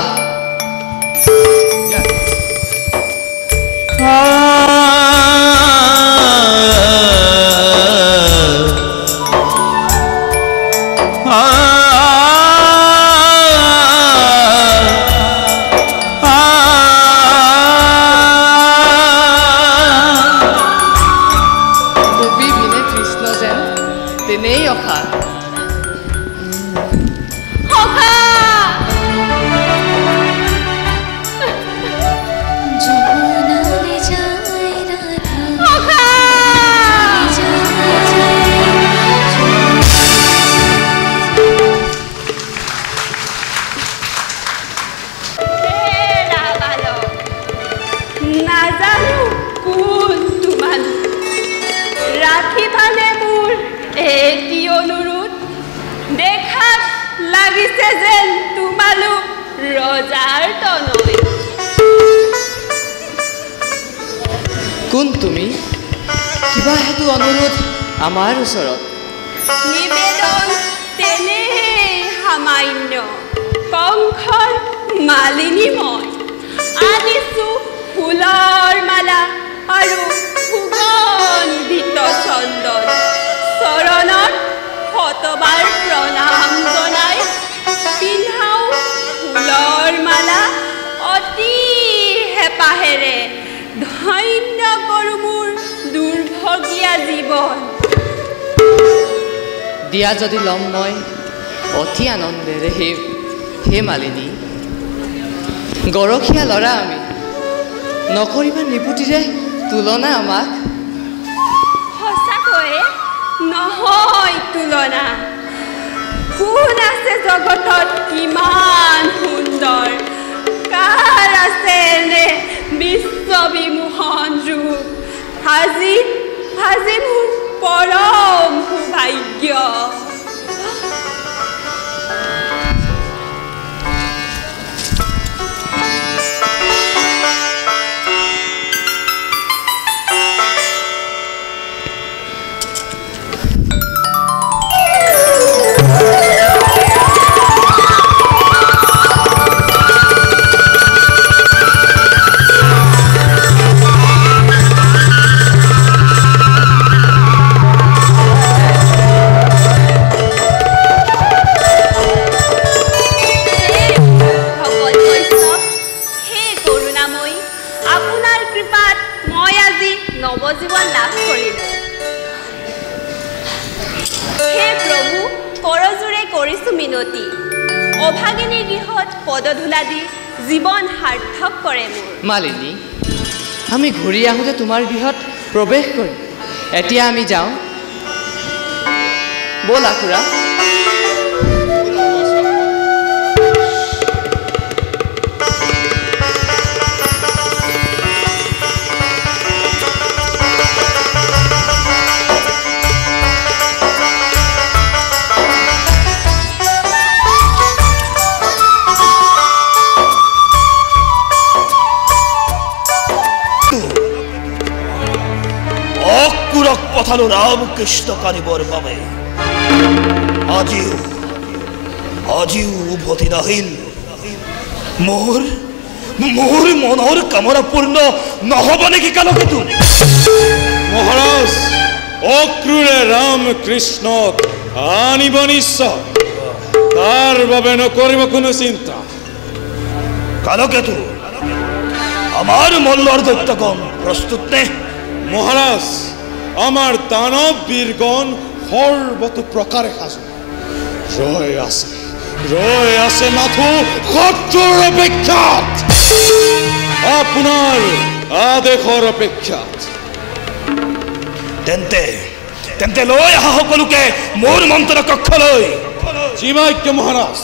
কোন তুমি? কিবা হেতু অনুৰোধ আমাৰ ওচৰত? নিবেদন তেনে সামান্য, কংসৰ মালিনী মই আনিছো ফুলৰ মালা আৰু সুগন্ধিত চন্দন। চৰণত শতবাৰ প্ৰণাম জনাই পিন্ধাও ফুলৰ মালা অতি হেঁপাহেৰে। ধন্য কৰোঁ মোৰ দুৰ্ভগীয়া দিয়া যদি ল'ম মই অতি আনন্দেৰে হে মালিনী। গৰখীয়া ল'ৰা আমি, নকৰিবা নিপুতিৰে তুলনা আমাক। সঁচাকৈয়ে নহয় তুলনা। কোন আছে জগতত কিমান সুন্দৰ, কাৰ আছে এনে বিশ্ববিমোহন ৰূপ। আজি মোৰ পৰম সৌভাগ্য। নৱজীৱন লাভ কৰিলোঁ। হে প্ৰভু, কৰজোৰে কৰিছোঁ মিনতি, অভাগিনীৰ গৃহত পদধূলা দি জীৱন সাৰ্থক কৰে মোৰ। মালিনী, আমি ঘূৰি আহোঁতে তোমাৰ গৃহত প্ৰৱেশ কৰিম। এতিয়া আমি যাওঁ, ব'লা খুৰা। পঠালো ৰামকৃষ্ণ কানিবৰ বাবে। আজিও উভতি নাহিল। মোৰ মনৰ কামনা পূৰ্ণ নহ'ব নেকি কালকেতু? মহাৰাজ, অক্ৰূৰে ৰামকৃষ্ণক আনিব নিশ্চয়, তাৰ বাবে নকৰিব কোনো চিন্তা। কালকেতু, আমাৰ মল্লৰ দৈত্যগণ প্ৰস্তুত নে? মহাৰাজ, আমাৰ দানৱ বীৰগণ সৰ্বতো প্ৰকাৰে সাজু। ৰৈ আছে মাথো শত্ৰুৰ অপেক্ষাত, আপোনাৰ আদেশৰ অপেক্ষাত। তেন্তে লৈ আহা সকলোকে মোৰ মন্ত্ৰ কক্ষলৈ। জীৱাজ্ঞ মহাৰাজ।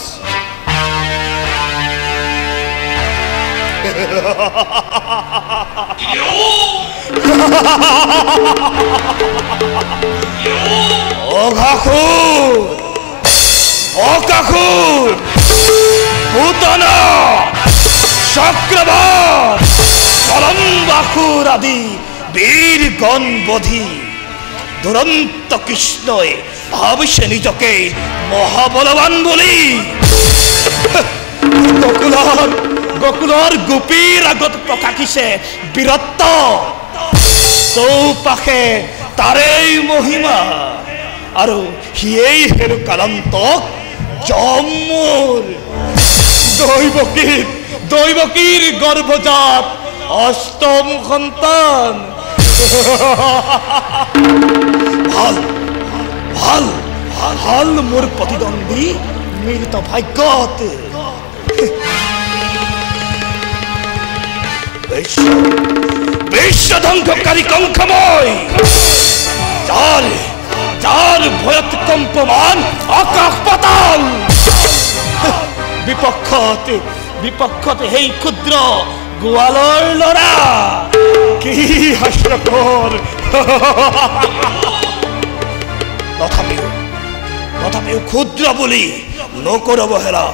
অকাসুৰ, পুতনা, চক্ৰবাৰ, কলম্বাসুৰ আদি বীৰ গণবধি দুৰন্ত কৃষ্ণই ভাবিছে নিজকে মহাবলৱান বুলি। গোকুলৰ গোপীৰ আগত প্ৰকাশিছে বীৰত্ব, চৌপাশে তাৰেই মহিমা, আৰু সিয়েই হেৰু কালান্তক জন্মৰ দৈৱকীৰ গৰ্ভজাত অষ্টম সন্তান। ভাল মোৰ প্ৰতিদ্বন্দ্বী মৃত ভাগ্যত। বিশ্ব ধ্বংসকাৰী কংসময়, যাৰ ভয়ত কম্পমান আকাশ পাতাল। বিপক্ষত সেই ক্ষুদ্ৰ গোৱালৰ ল'ৰা, কি হাস্যকৰ। তথাপিও ক্ষুদ্ৰ বুলি নকৰ অৱহেলা।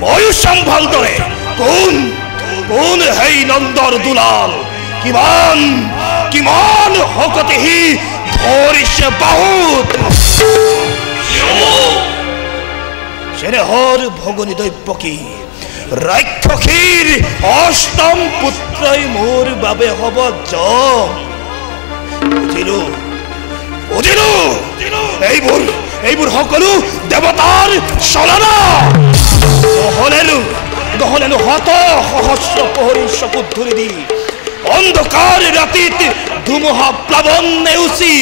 ময়ো চাম ভালদৰে কোন সেই নন্দৰ দুলাল, কিমান শকতে সি ধৰিছে বাহুত। চেনেহৰ ভগনী দৈৱকী, ৰাক্ষসীৰ অষ্টম পুত্ৰই মোৰ বাবে হ'ব যম। বুজিলো, এইবোৰ সকলো দেৱতাৰ চলনা। নহলেনো শত সহস্ৰ প্ৰহৰীৰ চকুত ধৰি দি অন্ধকাৰ ৰাতিত ধুমুহা প্লাৱন নেওচি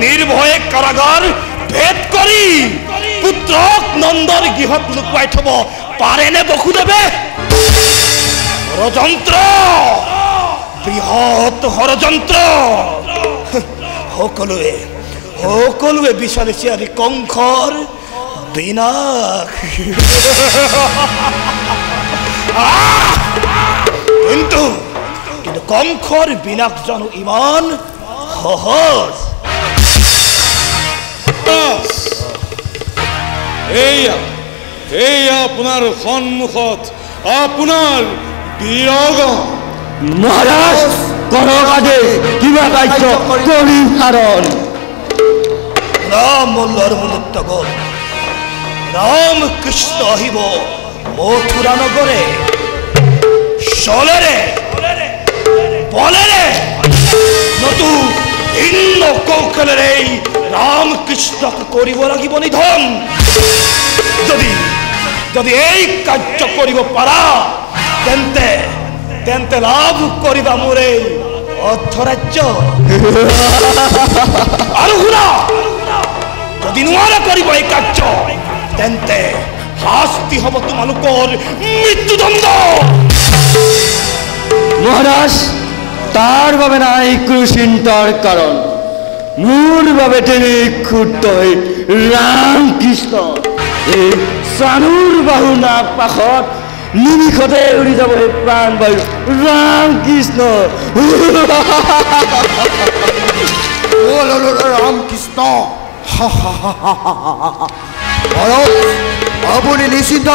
নিৰ্ভয়ে কাৰাগাৰ ভেদ কৰি পুত্ৰক নন্দৰ গৃহত লুকুৱাই থব পাৰেনে বসুদেৱে? ষড়যন্ত্ৰ, বৃহৎ ষড়যন্ত্ৰ। সকলোৱে বিচাৰিছে আজি কংসৰ বিনাশ। কিন্তু কংসৰ বিনাশ জানো ইমান সহজ? এয়া আপোনাৰ সন্মুখত আপোনাৰ বিয়োগ। মহাৰাজ কৰক আদেশ, কিবা কাৰ্য কৰি সাৰণ। ৰাম মল্লৰ মুহূৰ্ত গল। ৰাম কৃষ্ণ আহিব মথুৰা নগৰে, চলেৰে বলেৰে নতু ভিন্ন কৌশলেৰে ৰাম কৃষ্ণক কৰিব লাগিব নিধন। যদি এই কাৰ্য কৰিব পাৰা তেন্তে লাভ কৰিবা মোৰ এই অৰ্থৰাজ্য। আৰু শুনা, যদি নোৱাৰা কৰিব এই কাৰ্য তেন্তে শাস্তি হ'ব তোমালোকৰ মৃত্যুদণ্ড। মহাৰাজ তাৰ বাবে নাই কুচিন্তাৰ কাৰণ। মোৰ বাবে তেনে ক্ষুদ্ৰ হৈ ৰাম কৃষ্ণ এই চানুৰ বাহু নাক পাশত নিমিষতে উৰি যাব সেই প্ৰাণ বায়ু ৰাম কৃষ্ণ। ৰাম কৃষ্ণ, আপুনি নিশ্চিন্ত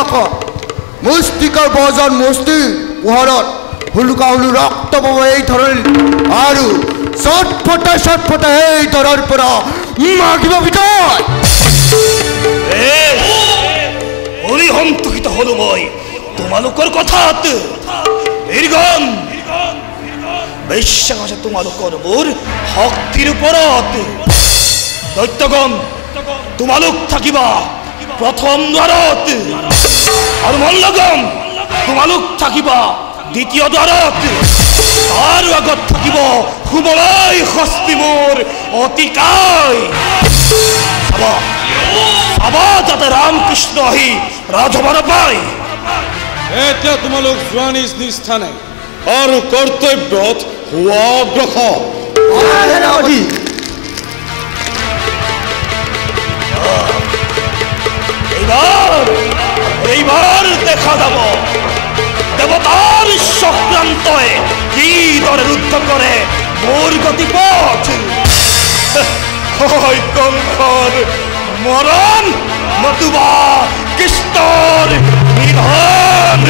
মুষ্টিকৰ বজন মুষ্টি পোহৰত হুলুকা হুলু ৰক্ত পাব এই ধৰণৰ আৰু চটফটা এই ধৰাৰ পৰা মাগিব ভিতৰত। সন্তোষিত হলো মই তোমালোকৰ কথাত। বিশ্বাস আছে তোমালোকৰ মোৰ শক্তিৰ ওপৰত। দৈত্যগণ তোমালোক থাকিবা প্ৰথম দ্বাৰত, আৰু মল্লগণ তোমালোক থাকিবা দ্বিতীয় দ্বাৰত। তাৰ আগত থাকিব শুবলৈ হস্তি মোৰ অতিকায়। চাবা যাতে ৰামকৃষ্ণ আহি ৰাজভাৰ পায়। এতিয়া তোমালোক যোৱা নিজ নিজ স্থানে আৰু কৰ্তব্যত হোৱা অগ্ৰসৰ। এইবাৰ দেখা যাব দেৱতাৰ চক্ৰান্তই কিদৰে ৰুদ্ধ কৰে মোৰ গতিপথ। কংসৰ মৰণ নতুবা কৃষ্ণৰ নিধন।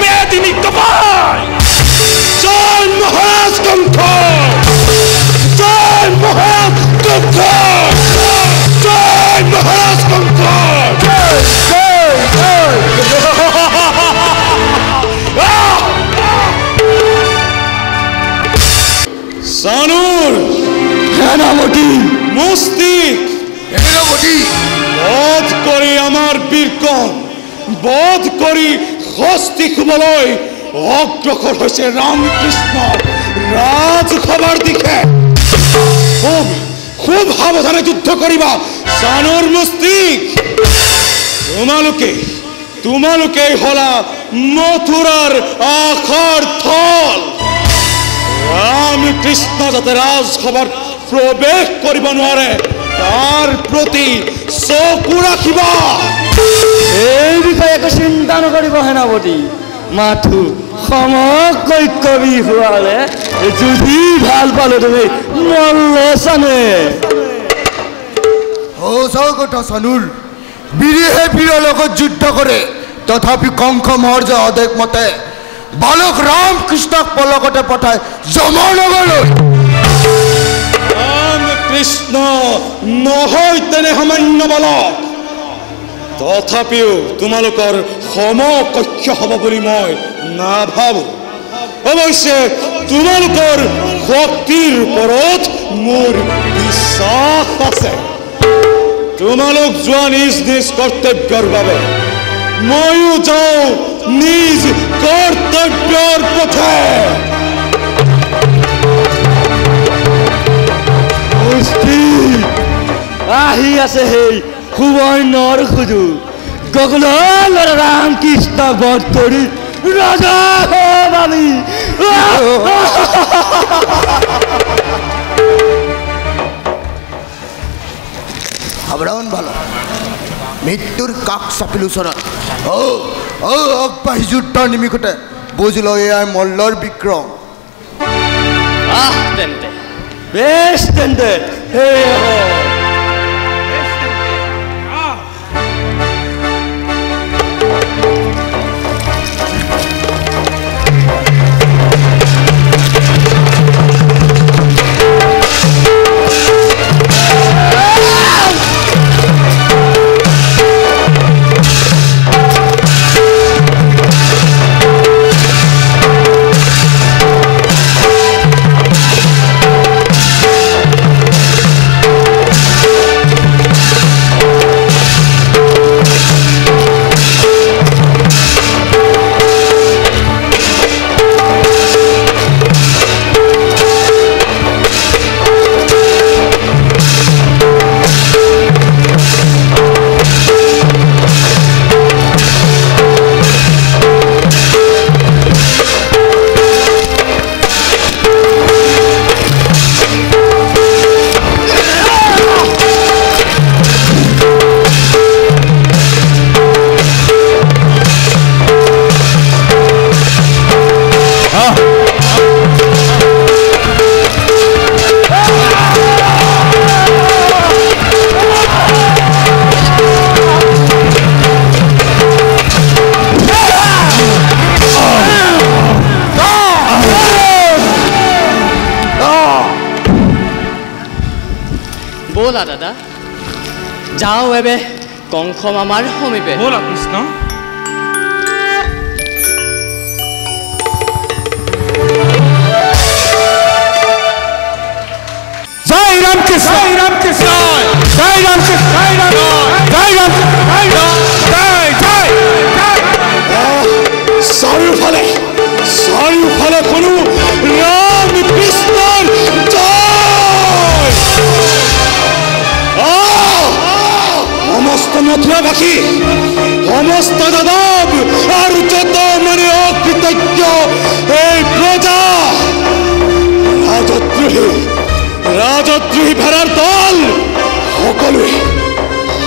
মেদিনী কপাল। জয় মহাৰাজ কংস, জয় মহাৰাজ কংস, জয় মহাৰাজ কংস। সানুৰ সেনাপতি মুস্তিক বধ কৰি আমাৰ বীৰকণ বধ কৰি হস্তি শুবলৈ অগ্ৰসৰ হৈছে ৰামকৃষ্ণ ৰাজসভাৰ দিশে। খুব সাৱধানে যুদ্ধ কৰিবা সানুৰ মুস্তিক। তোমালোকে হলা মথুৰাৰ আশাৰ থল। ৰামকৃষ্ণ যাতে ৰাজসভাত প্ৰৱেশ কৰিব নোৱাৰে তাৰ প্ৰতি চকু ৰাখিবা। এই বিষয়ে একো চিন্তা নকৰিব সেনাপতি। মাথো সমকৈ কবি হোৱালে যদি ভাল পালো তুমি মল্ল চানে। কথা চানুৰ বীৰেহে বীৰৰ লগত যুদ্ধ কৰে, তথাপি কংস মহৰ্য আদেশ মতে বালক ৰামকৃষ্ণক পলকতে পঠায় যমনগৰলৈ। ৰামকৃষ্ণ নহয় তেনে সামান্য বালক, তথাপিও তোমালোকৰ সমকক্ষ হ'ব বুলি মই নাভাবো। অৱশ্যে তোমালোকৰ শক্তিৰ ওপৰত মোৰ বিশ্বাস আছে। তোমালোক যোৱা নিজ নিজ কৰ্তব্যৰ বাবে, ময়ো যাওঁ নিজ কৰ্তব্যৰ পথে। আহি আছে সেই সুবৰ্ণৰ সুযোগ গগলৰ ৰামকৃষ্ণ বধ কৰি ৰাজা ভাবি সাৱধান ভালো মৃত্যুৰ কাষ চাপিল ওচৰত আগবাঢ়ি যুদ্ধৰ নিমিষতে বুজি লওঁ এয়াই মল্লৰ বিক্ৰম। তেন্তে বেছ তেন্তে ব'লা দাদা যাওঁ এবে কংস মামাৰ সমীপে। ব'লা কৃষ্ণ। জয় ৰামকৃষ্ণ, জয় ৰামকৃষ্ণ, জয় ৰামকৃষ্ণ, জয় ৰাম, জয় ৰাম, জয় ৰাম, জয় জয়। চাৰিওফালে চাৰিওফালে কোনো ৰাম কৃষ্ণৰ জয়। সমস্ত মথুৰাবাসী, সমস্ত দাদৱ আৰু যত মানে অকৃতজ্ঞ এই প্ৰজা ৰাজদ্ৰোহী ভেড়াৰ দল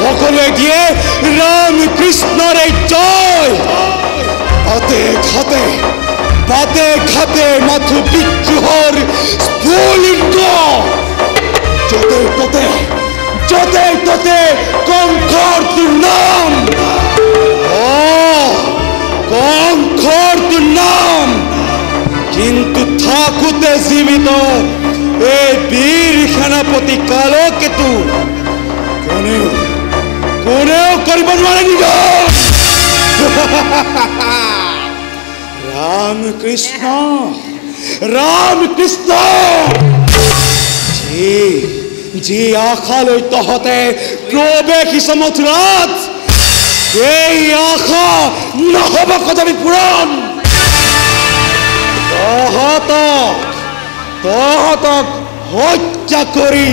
সকলোৱে দিয়ে ৰাম কৃষ্ণৰ এই জয়। পাতে ঘাটে মাথো বিদ্ৰোহৰ স্ফুলিঙ্গ, যতে ততে কংসৰ দুৰ্নাম, কংসৰ দুৰ্নাম। কিন্তু থাকোতে জীৱিত এই বীৰ সেনাপতি কালকেতু কোনেও কৰিব নোৱাৰে নিধন। ৰামকৃষ্ণ, ৰামকৃষ্ণ, যি আশালৈ তহঁতে প্ৰৱেশিছ মথুৰাত, এই আশা নহ'ব কদাপি পূৰণ। তহঁতক হত্যা কৰি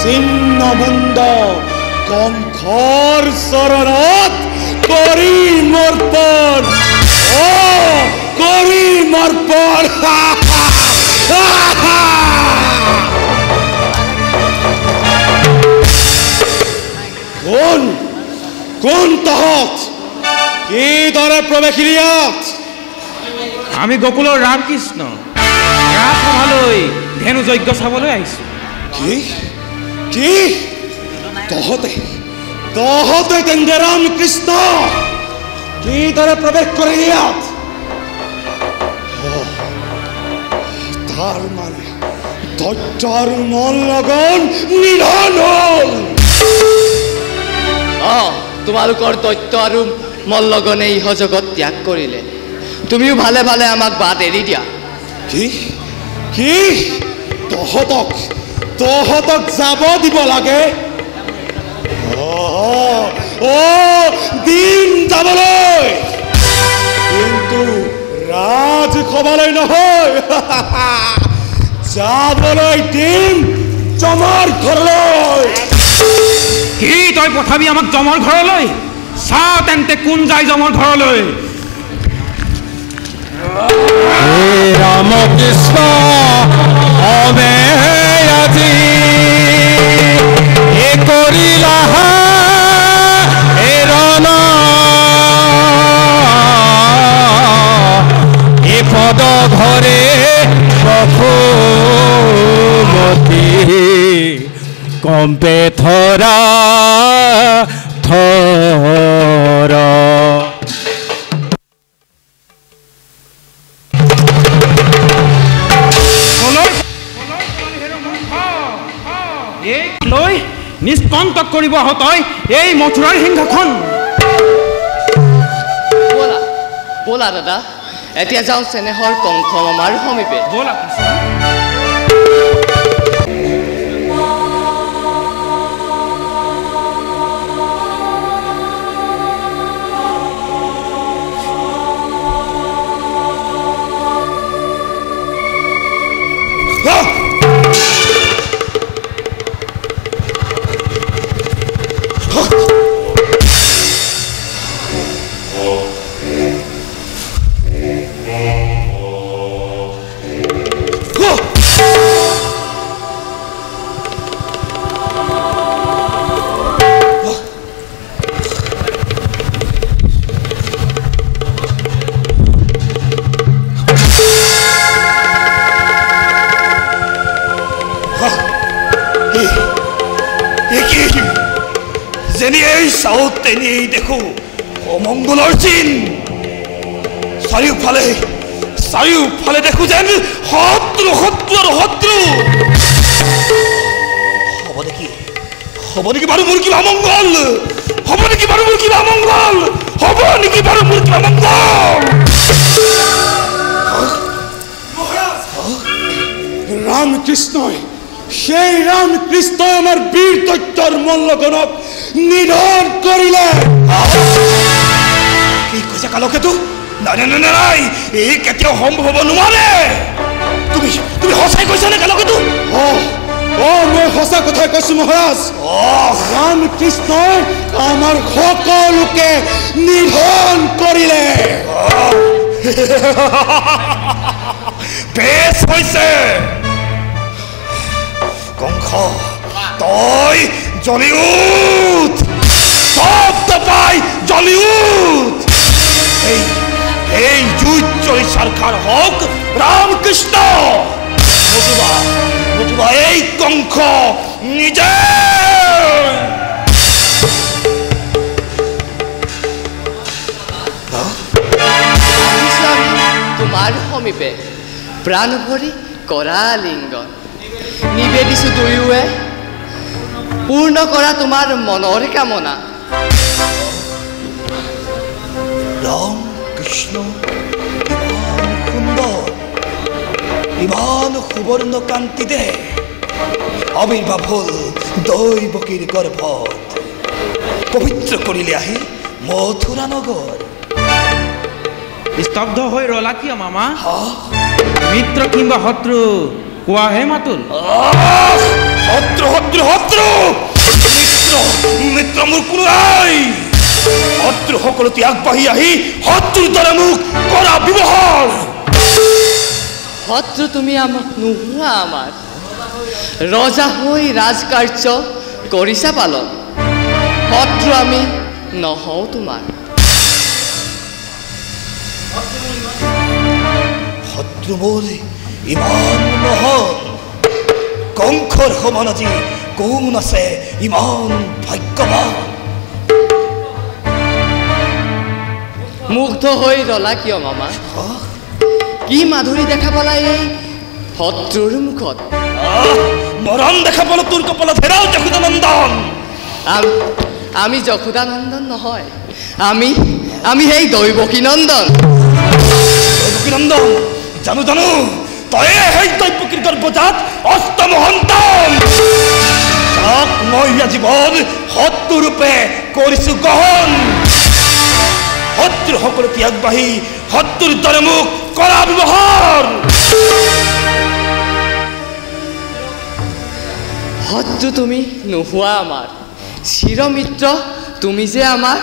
ছিন্নমুণ্ড কংসৰ চৰণত কৰিম অৰ্পণ, কৰিম অৰ্পণ। কোন তহঁত? কিদৰে প্ৰৱেশিলি ইয়াত? আমি গোকুলৰ ৰামকৃষ্ণ ৰাজসভালৈ ধেনু যজ্ঞ চাবলৈ আহিছোঁ। কি তহঁতে তেন্তে ৰামকৃষ্ণ কিদৰে প্ৰৱেশ কৰিলি ইয়াত? তাৰ মানে ধৈৰ্য আৰু মন লগন নিধন হ'ল। তোমালোকৰ দৈত্য আৰু মল্লগনে ইহ জগত ত্যাগ কৰিলে, তুমিও ভালে ভালে আমাক বাট এৰি দিয়া। কি তহঁতক যাব দিব লাগে? দিন যাবলৈ ৰাজসভালৈ নহয় যাবলৈ দিম জমৰ ঘৰলৈ। কি তই পঠাবি আমাক জমৰ ঘৰলৈ? চা তেন্তে কোন যায় জমৰ ঘৰলৈ। ৰাম কৃষ্ণ অমে আজি এ কৰিলা এৰণ এ পদ ঘৰে বসুমতী কম্পে থৰা থৰ। লৈ নিষ্কণ্টক কৰিব তই এই মথুৰাৰ সিংহাখন। ব'লা ব'লা দাদা, এতিয়া যাওঁ চেনেহৰ কংস মামাৰ সমীপে। ব'লা দেখো অমঙ্গলৰ চিন। চাৰিওফালে চাৰিওফালে দেখো যেন শত্ৰু শত্ৰু আৰু শত্ৰু। হ'ব নেকি বাৰু মোৰ কিবা মংগল? হ'ব নেকি বাৰু মোৰ কিবা মংগল? হ'ব নেকি বাৰু মোৰ কিবা মংগল? ৰামকৃষ্ণই সেই ৰামকৃষ্ণই আমাৰ বীৰ দৈত্যৰ মল্লগণক নিধন কৰিলে। কি কৈছে কালকেতু? নাই নাই নাই নাই, এই কেতিয়াও সম্ভৱ হ'ব নোৱাৰে। তুমি সঁচাই কৈছানে কালকেতু? মই সঁচা কথাই কৈছো মহাৰাজ। ৰামকৃষ্ণই আমাৰ সকলোকে নিধন কৰিলে। বেছ হৈছে কংস, তই জ্বলি উঠ, শব্দ পাই জ্বলি উঠ। এই যুদ্ধ সরকার হোক রামকৃষ্ণ, নতুবা এই কংস নিজে। তোমাৰ সমীপে প্ৰাণ ভৰি কৰা লিংগন নিবেদিছো দুয়োৱে, পূৰ্ণ কৰা তোমাৰ মনৰ কামনা। রাম কৃষ্ণ ইমান সুন্দর, ইমান সুবর্ণ কান্তিতে আবির্ভাব হল দৈবকীর গর্ভত। পবিত্র করিলে আহি মথুরা নগর। স্তব্ধ হৈ ৰলা কিয় মামা? মিত্ৰ কিংবা শত্ৰু কোৱাহে মাতুল। শত্ৰু শত্ৰু শত্ৰু মিত্ৰ মোৰ কোনো নাই। শত্ৰু সকলো আগবাঢ়ি আহি শত্ৰুৰ দ্বাৰা মোক কৰা ব্যৱহাৰ। শত্ৰু তুমি আমাক নোহোৱা, আমাৰ ৰজা হৈ ৰাজকাৰ্য কৰিছা পালন। শত্ৰু আমি নহওঁ তোমাৰ। শত্ৰু মোৰ ইমান নহল, কংসৰ সমান আজি কোন আছে ইমান ভাগ্যৱান। মুগ্ধ হৈ ৰলা কিয় মামা? কি মাধুৰী দেখা পালা এই শত্ৰুৰ মুখত? মৰম দেখা পালো তোৰ কপালত হেৰাও যশোদানন্দন। আমি যশোদানন্দন নহয়, আমি সেই দৈবকী নন্দন। দৈবকী নন্দন জানো জানো, তয়ে সেই দৈবকীৰ গৰ্ভজাত অষ্টম সন্তান। যাক মই আজীৱন শত্ৰু ৰূপে কৰিছো গ্ৰহণ। শত্ৰু সকলো আগবাঢ়ি শত্ৰুৰ দৰে মোক কৰা ব্যৱহাৰ। শত্ৰু তুমি নোহোৱা আমাৰ, চিৰমিত্ৰ তুমি যে আমাৰ,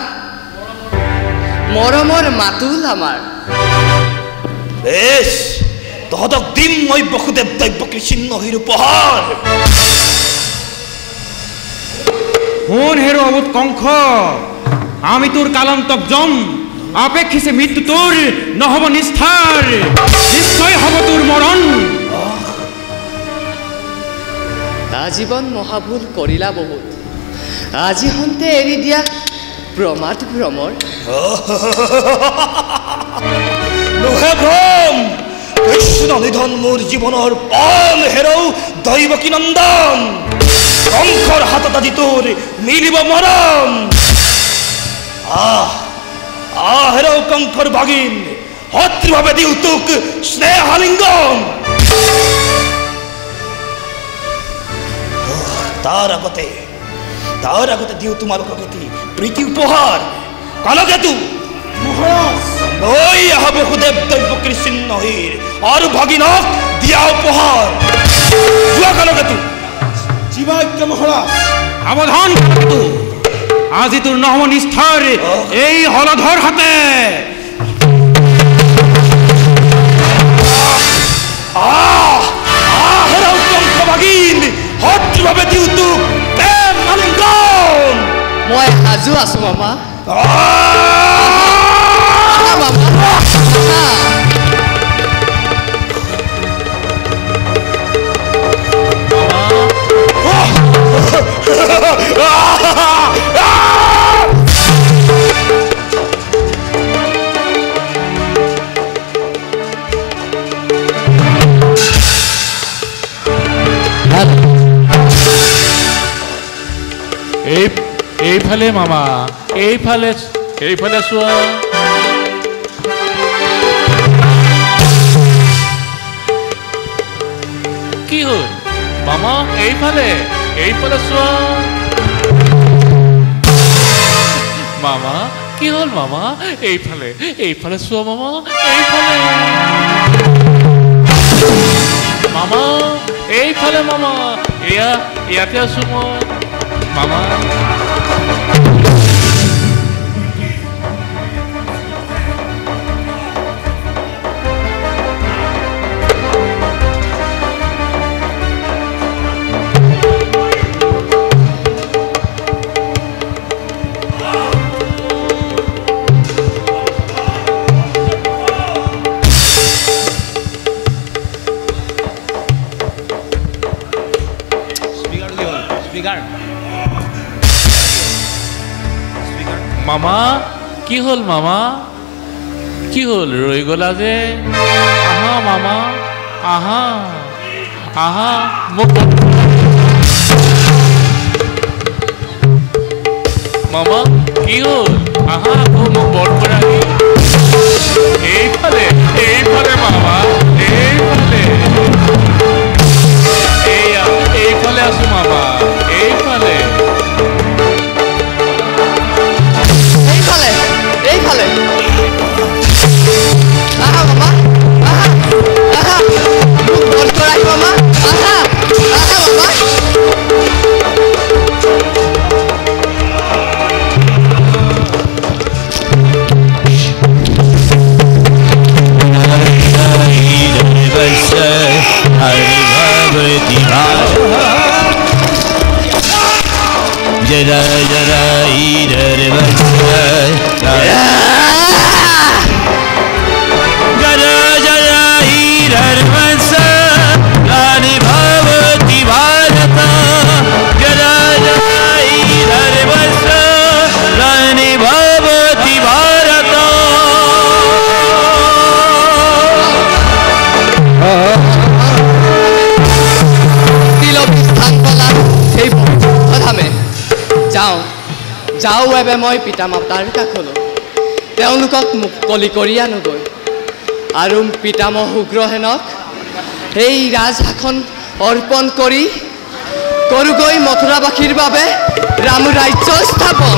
মৰমৰ মাতুল আমাৰ। বেশ, তহঁতক দিম মই বসুদেৱ দৈৱকী চিহ্নহীৰ উপহাৰ। শুন হেৰো অবুত কংস, আমি তোৰ কালন্তক জম, আপেক্ষিছে মৃত্যু তোৰ নহব নিষ্ঠাৰ, নিশ্চয় হব তোৰ মৰণ। আজীৱন মহাভুল কৰিলা বহুত, আজি হন্তে এৰি দিয়া প্ৰমাদ ভ্ৰমৰ। নোহে ভ্ৰম, কৃষ্ণ নিধন মোৰ জীৱনৰ প্ৰাণ হেৰৌ দৈৱকী নন্দন। কংসৰ হাতত আজি তোৰ মিলিব মৰণ। হেৰৌ কংসৰ ভাগিন, শত্ৰুভাৱে দিওঁ তোক স্নেহালিংগন। তাৰ আগতে দিওঁ তোমালোকক এটি প্ৰীতি উপহাৰ। কালকেতু মহাৰাজ লৈ আহা বসুদেৱ দৈৱকীৰ চিহ্নহীৰ আৰু ভাগিনক দিয়া উপহাৰ। যোৱা কালকেতু। জীৱাজ্ঞ মহাৰাজ। সাৱধান কালকেতু, আজি তোৰ নহব নিষ্ঠাৰ এই হলধৰ হাতে। হেৰৌ কংস ভাগিন, শত্ৰুভাৱে দিওঁ তোক প্ৰেম আলিংগন। মই সাজু আছো মামা। এইফালে মামা, এইফালে চোৱা। কি হ'ল মামা? এইফালে চোৱা। মামা কি হ'ল মামা? এইফালে চোৱা মামা, এইফালে। মামা এইফালে মামা, ইয়াতে আছো মই মামা। মামা কি হ'ল মামা? কি হ'ল ৰৈ গলা যে? আহা মামা, আহা মোক। মামা কি হ'ল? আহা আকৌ মোক বৰ পৰা। এইফালে মামা, এইফালে আছো মামা, এইফালে। আহা মামা, আহা মোক বল কৰাই মামা, আহা মামা। जरा जरा इधर बस, जरा जरा इधर बस, रानी भगवती भारत। जरा जरा इधर बस, रानी भगवती भारत। যাওঁ এবে মই পিতা মাতাৰ কাষলৈ, তেওঁলোকক মুকলি কৰি আনোগৈ, আৰু পিতামহ উগ্ৰসেনক সেই ৰাজশাসন অৰ্পণ কৰি কৰোগৈ মথুৰাবাসীৰ বাবে ৰাম ৰাজ্য স্থাপন।